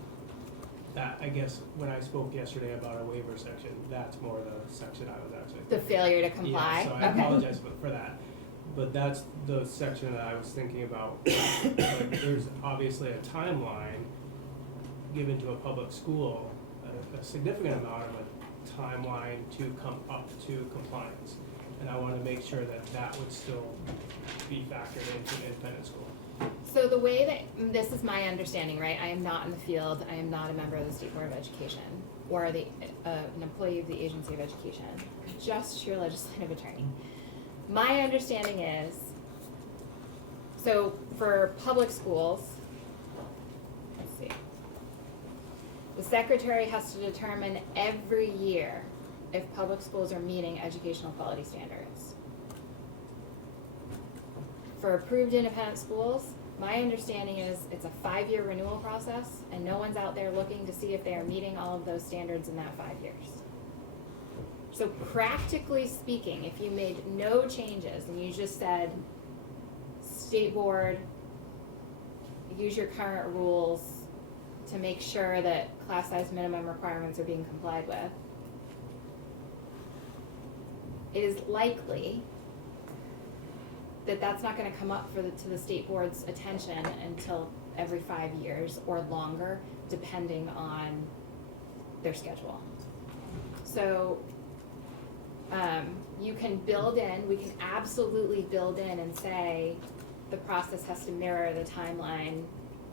that, I guess, when I spoke yesterday about a waiver section, that's more the section I was actually. The failure to comply? Yeah, so I Okay. apologize for that, but that's the section that I was thinking about. Like, there's obviously a timeline given to a public school, a significant amount of a timeline to come up to compliance. And I wanna make sure that that would still be factored into an independent school. So the way that, this is my understanding, right, I am not in the field, I am not a member of the State Board of Education, or an employee of the Agency of Education, just your legislative attorney. My understanding is, so for public schools, let's see, the secretary has to determine every year if public schools are meeting educational quality standards. For approved independent schools, my understanding is it's a 5-year renewal process, and no one's out there looking to see if they are meeting all of those standards in that 5 years. So practically speaking, if you made no changes and you just said, state board, use your current rules to make sure that class size minimum requirements are being complied with, it is likely that that's not gonna come up to the state board's attention until every 5 years or longer, depending on their schedule. So, you can build in, we can absolutely build in and say, the process has to mirror the timeline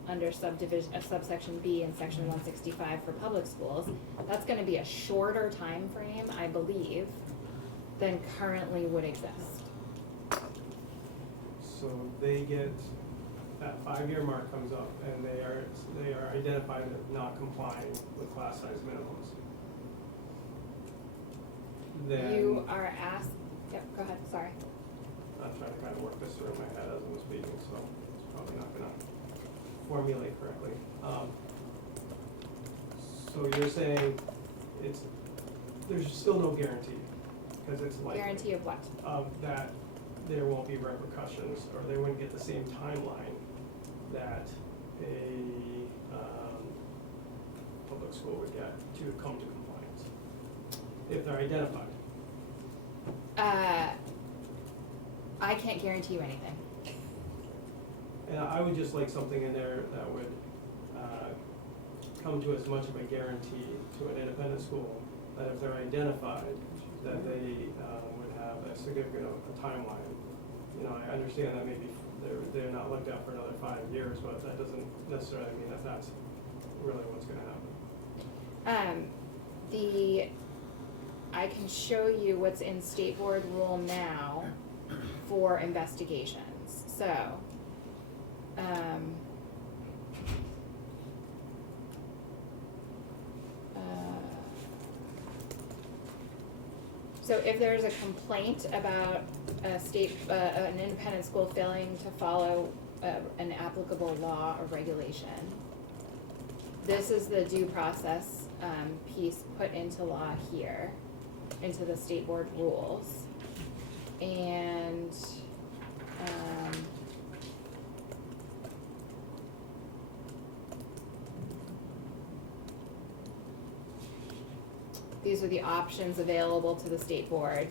under subsection B in section 165 for public schools. That's gonna be a shorter time frame, I believe, than currently would exist. So they get, that 5-year mark comes up and they are identified as not complying with class size minimums. Then, You are asked, yep, go ahead, sorry. I'm trying to kind of work this through in my head as I'm speaking, so it's probably not gonna formulate correctly. So you're saying there's still no guarantee, because it's likely. Guarantee of what? That there won't be repercussions, or they wouldn't get the same timeline that a, public school would get to come to compliance, if they're identified. I can't guarantee you anything. And I would just like something in there that would, come to as much of a guarantee to an independent school, that if they're identified, that they, would have a significant timeline. You know, I understand that maybe they're not looked at for another 5 years, but that doesn't necessarily mean that that's really what's gonna happen. I can show you what's in state board rule now for investigations, so, so if there's a complaint about an independent school failing to follow an applicable law or regulation, this is the due process piece put into law here, into the state board rules. And, these are the options available to the state board,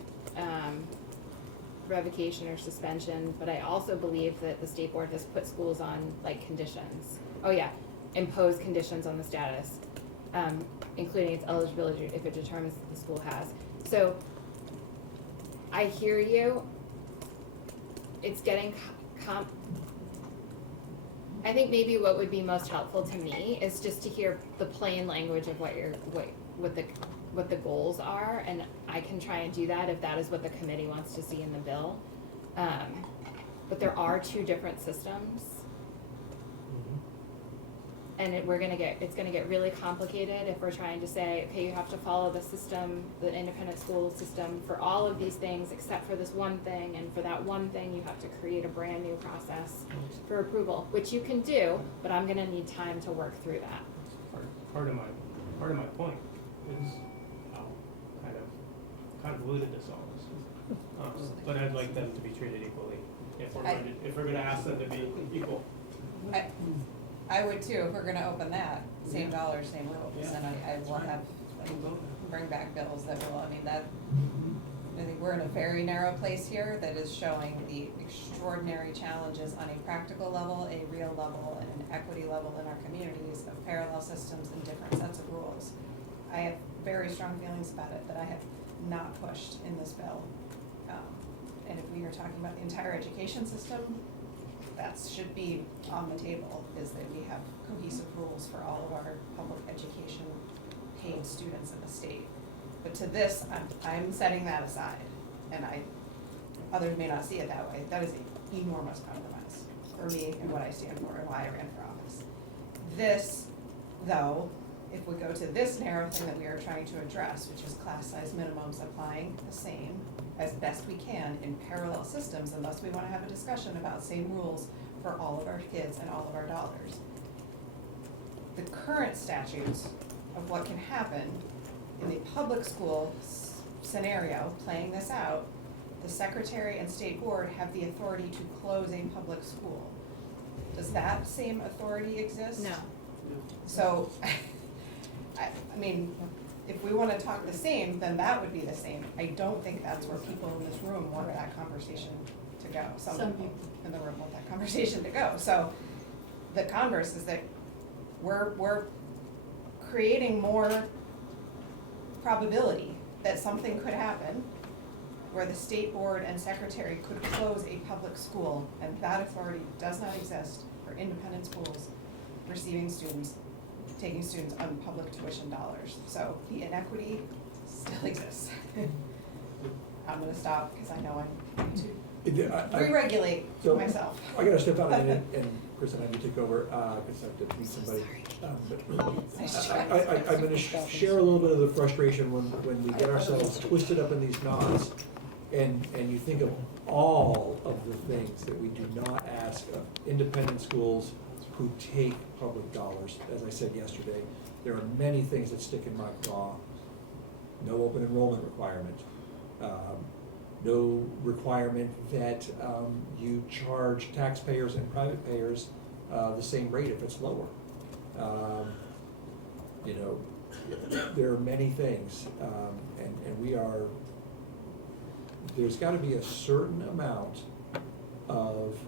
revocation or suspension, but I also believe that the state board has put schools on like conditions. Oh yeah, impose conditions on the status, including its eligibility if it determines that the school has. So, I hear you. It's getting I think maybe what would be most helpful to me is just to hear the plain language of what the goals are, and I can try and do that if that is what the committee wants to see in the bill. But there are two different systems, and it's gonna get really complicated if we're trying to say, okay, you have to follow the system, the independent school system for all of these things except for this one thing, and for that one thing you have to create a brand new process for approval, which you can do, but I'm gonna need time to work through that. Part of my point is how kind of convoluted this all is. But I'd like them to be treated equally, if we're gonna ask them to be equal. I would too, if we're gonna open that, same dollars, same rules, and I will have, bring back bills that will, I think we're in a very narrow place here that is showing the extraordinary challenges on a practical level, a real level, and an equity level in our communities of parallel systems and different sets of rules. I have very strong feelings about it that I have not pushed in this bill. And if we are talking about the entire education system, that should be on the table, is that we have cohesive rules for all of our public education paid students in the state. But to this, I'm setting that aside, and others may not see it that way. That is an enormous compromise for me and what I stand for and why I ran for office. This, though, if we go to this narrow thing that we are trying to address, which is class size minimums applying the same as best we can in parallel systems, unless we want to have a discussion about same rules for all of our kids and all of our dollars. The current statutes of what can happen in the public school scenario, playing this out, the secretary and state board have the authority to close a public school. Does that same authority exist? No. So, I mean, if we wanna talk the same, then that would be the same. I don't think that's where people in this room want that conversation to go. Some people in the room want that conversation to go. So, the converse is that we're creating more probability that something could happen where the state board and secretary could close a public school, and that authority does not exist for independent schools receiving students, taking students on public tuition dollars. So the inequity still exists. I'm gonna stop because I know I need to re-regulate So, myself. I gotta step out and Chris and I need to take over, because I have to meet somebody. Nice But try. I'm gonna share a little bit of the frustration when we get ourselves twisted up in these knots, and you think of all of the things that we do not ask of independent schools who take public dollars. As I said yesterday, there are many things that stick in my craw. No open enrollment requirement. No requirement that you charge taxpayers and private payers the same rate if it's lower. You know, there are many things, and we are, there's gotta be a certain amount of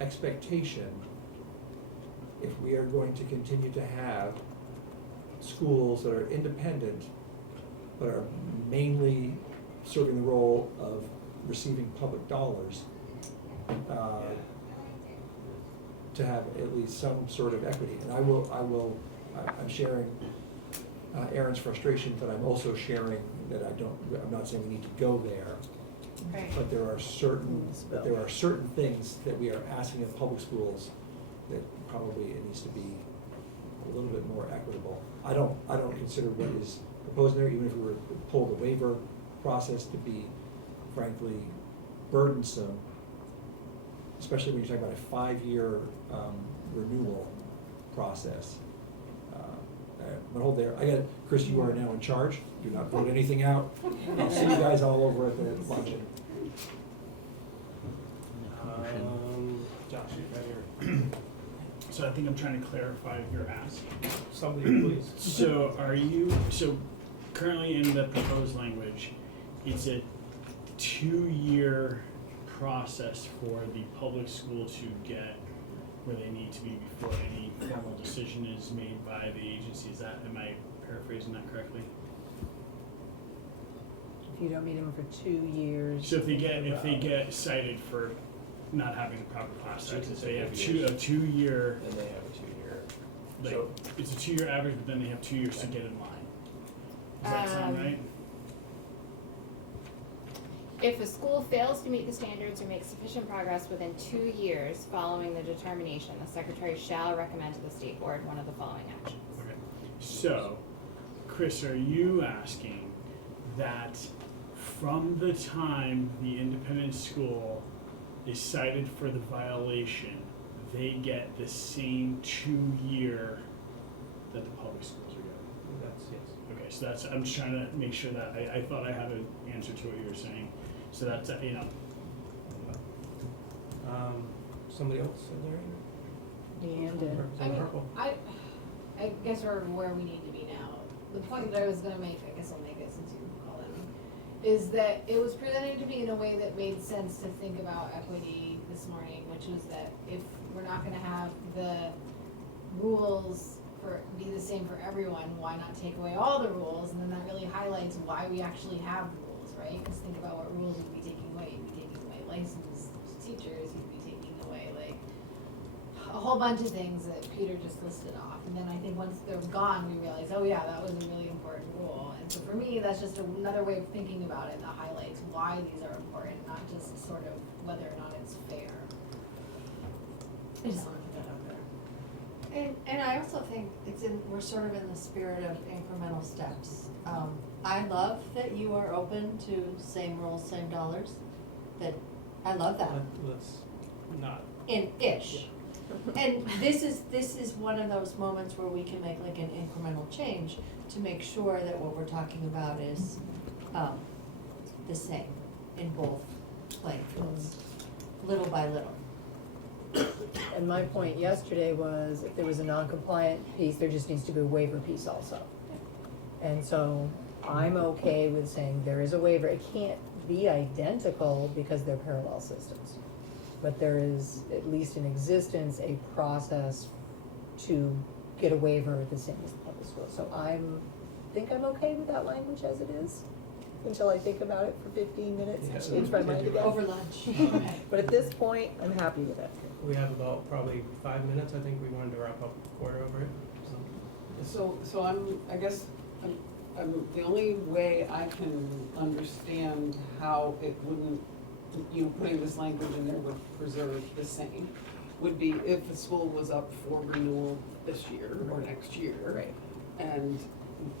expectation if we are going to continue to have schools that are independent, but are mainly serving the role of receiving public dollars, to have at least some sort of equity. And I'm sharing Erin's frustration, but I'm also sharing that I'm not saying we need to go there. Right. But there are certain things that we are asking of public schools that probably it needs to be a little bit more equitable. I don't consider what is proposed there, even if we were to pull the waiver process, to be frankly burdensome, especially when you're talking about a 5-year renewal process. but hold there, I got, Chris, you are now in charge, do not vote anything out. I'll see you guys all over at the luncheon. Josh, you got your, So I think I'm trying to clarify your ask. somebody please. So so currently in the proposed language, it's a 2-year process for the public school to get where they need to be before any formal decision is made by the agency. Am I paraphrasing that correctly? If you don't meet them for 2 years. So if they get cited for not having the proper class Two sizes, they have consecutive a 2-year, And they have a 2-year. like, So- it's a 2-year average, but then they have 2 years to get in line. Does that sound right? If a school fails to meet the standards or make sufficient progress within 2 years following the determination, the secretary shall recommend to the state board one of the following actions. Okay, so, Chris, are you asking that from the time the independent school is cited for the violation, they get the same 2-year that the public schools are getting? That's, yes. Okay, so that's, I'm just trying to make sure that, I thought I had an answer to what you were saying, so that's, you know. Somebody else in there? Leanne did. I mean, Purple. I guess we're where we need to be now. The point that I was gonna make, I guess I'll make it since you called on me, is that it was presented to me in a way that made sense to think about equity this morning, which was that if we're not gonna have the rules be the same for everyone, why not take away all the rules? And then that really highlights why we actually have rules, right? Because think about what rules you'd be taking away. You'd be taking away licensed teachers, you'd be taking away like a whole bunch of things that Peter just listed off. And then I think once they're gone, we realize, oh yeah, that was a really important rule. And so for me, that's just another way of thinking about it that highlights why these are important, not just sort of whether or not it's fair. I just want to put that out there. And I also think we're sort of in the spirit of incremental steps. I love that you are open to same rules, same dollars, I love that. Let's not. Ish. And this is one of those moments where we can make like an incremental change to make sure that what we're talking about is, the same in both playing fields, little by little. And my point yesterday was if there was a non-compliant piece, there just needs to be a waiver piece also. And so I'm okay with saying there is a waiver. It can't be identical because they're parallel systems. But there is, at least in existence, a process to get a waiver the same as the public school. So think I'm okay with that language as it is, until I think about it for 15 minutes and change my mind again. Over lunch. But at this point, I'm happy with it. We have about probably 5 minutes. I think we wanted to wrap up quarter over it. So I guess I'm, the only way I can understand how it wouldn't, putting this language in there would preserve the same, would be if the school was up for renewal this year or next year. Right. And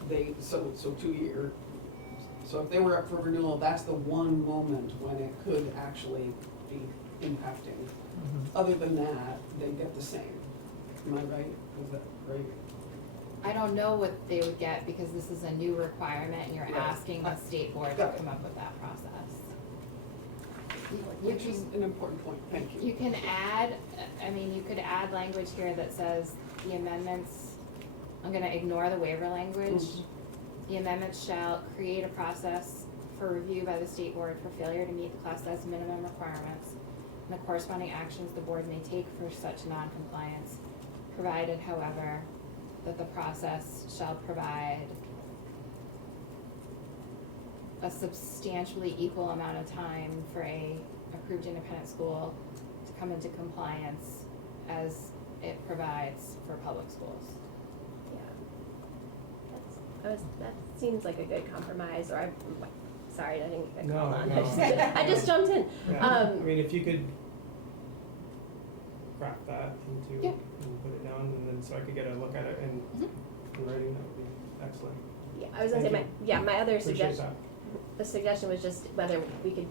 they, so 2 year, so if they were up for renewal, that's the one moment when it could actually be impacting. Other than that, they get the same. Am I right? Is that right? I don't know what they would get because this is a new requirement and you're Right. asking the state board to Got it. come up with that process. Which is an important point, thank you. You can add, you could add language here that says the amendments, I'm gonna ignore the waiver language. The amendments shall create a process for review by the state board for failure to meet the class size minimum requirements and the corresponding actions the board may take for such non-compliance, provided however, that the process shall provide a substantially equal amount of time for a approved independent school to come into compliance as it provides for public schools. Yeah. That seems like a good compromise, or sorry, I didn't get No, called on. no. I just jumped in. Yeah. If you could craft that into, Yeah. and put it down, and then so I could get a look at it in writing, that would be excellent. Yeah, I was gonna say Thank my other Appreciate suggestion. that. The suggestion was just whether we could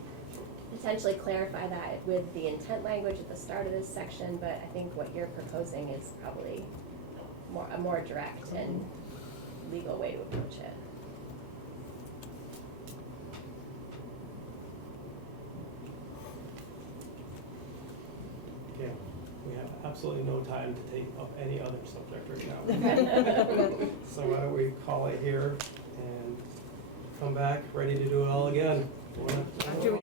potentially clarify that with the intent language at the start of this section, but I think what you're proposing is probably more direct and legal way to approach it. Okay, we have absolutely no time to take up any other subject right now. So why don't we call it here and come back ready to do it all again? After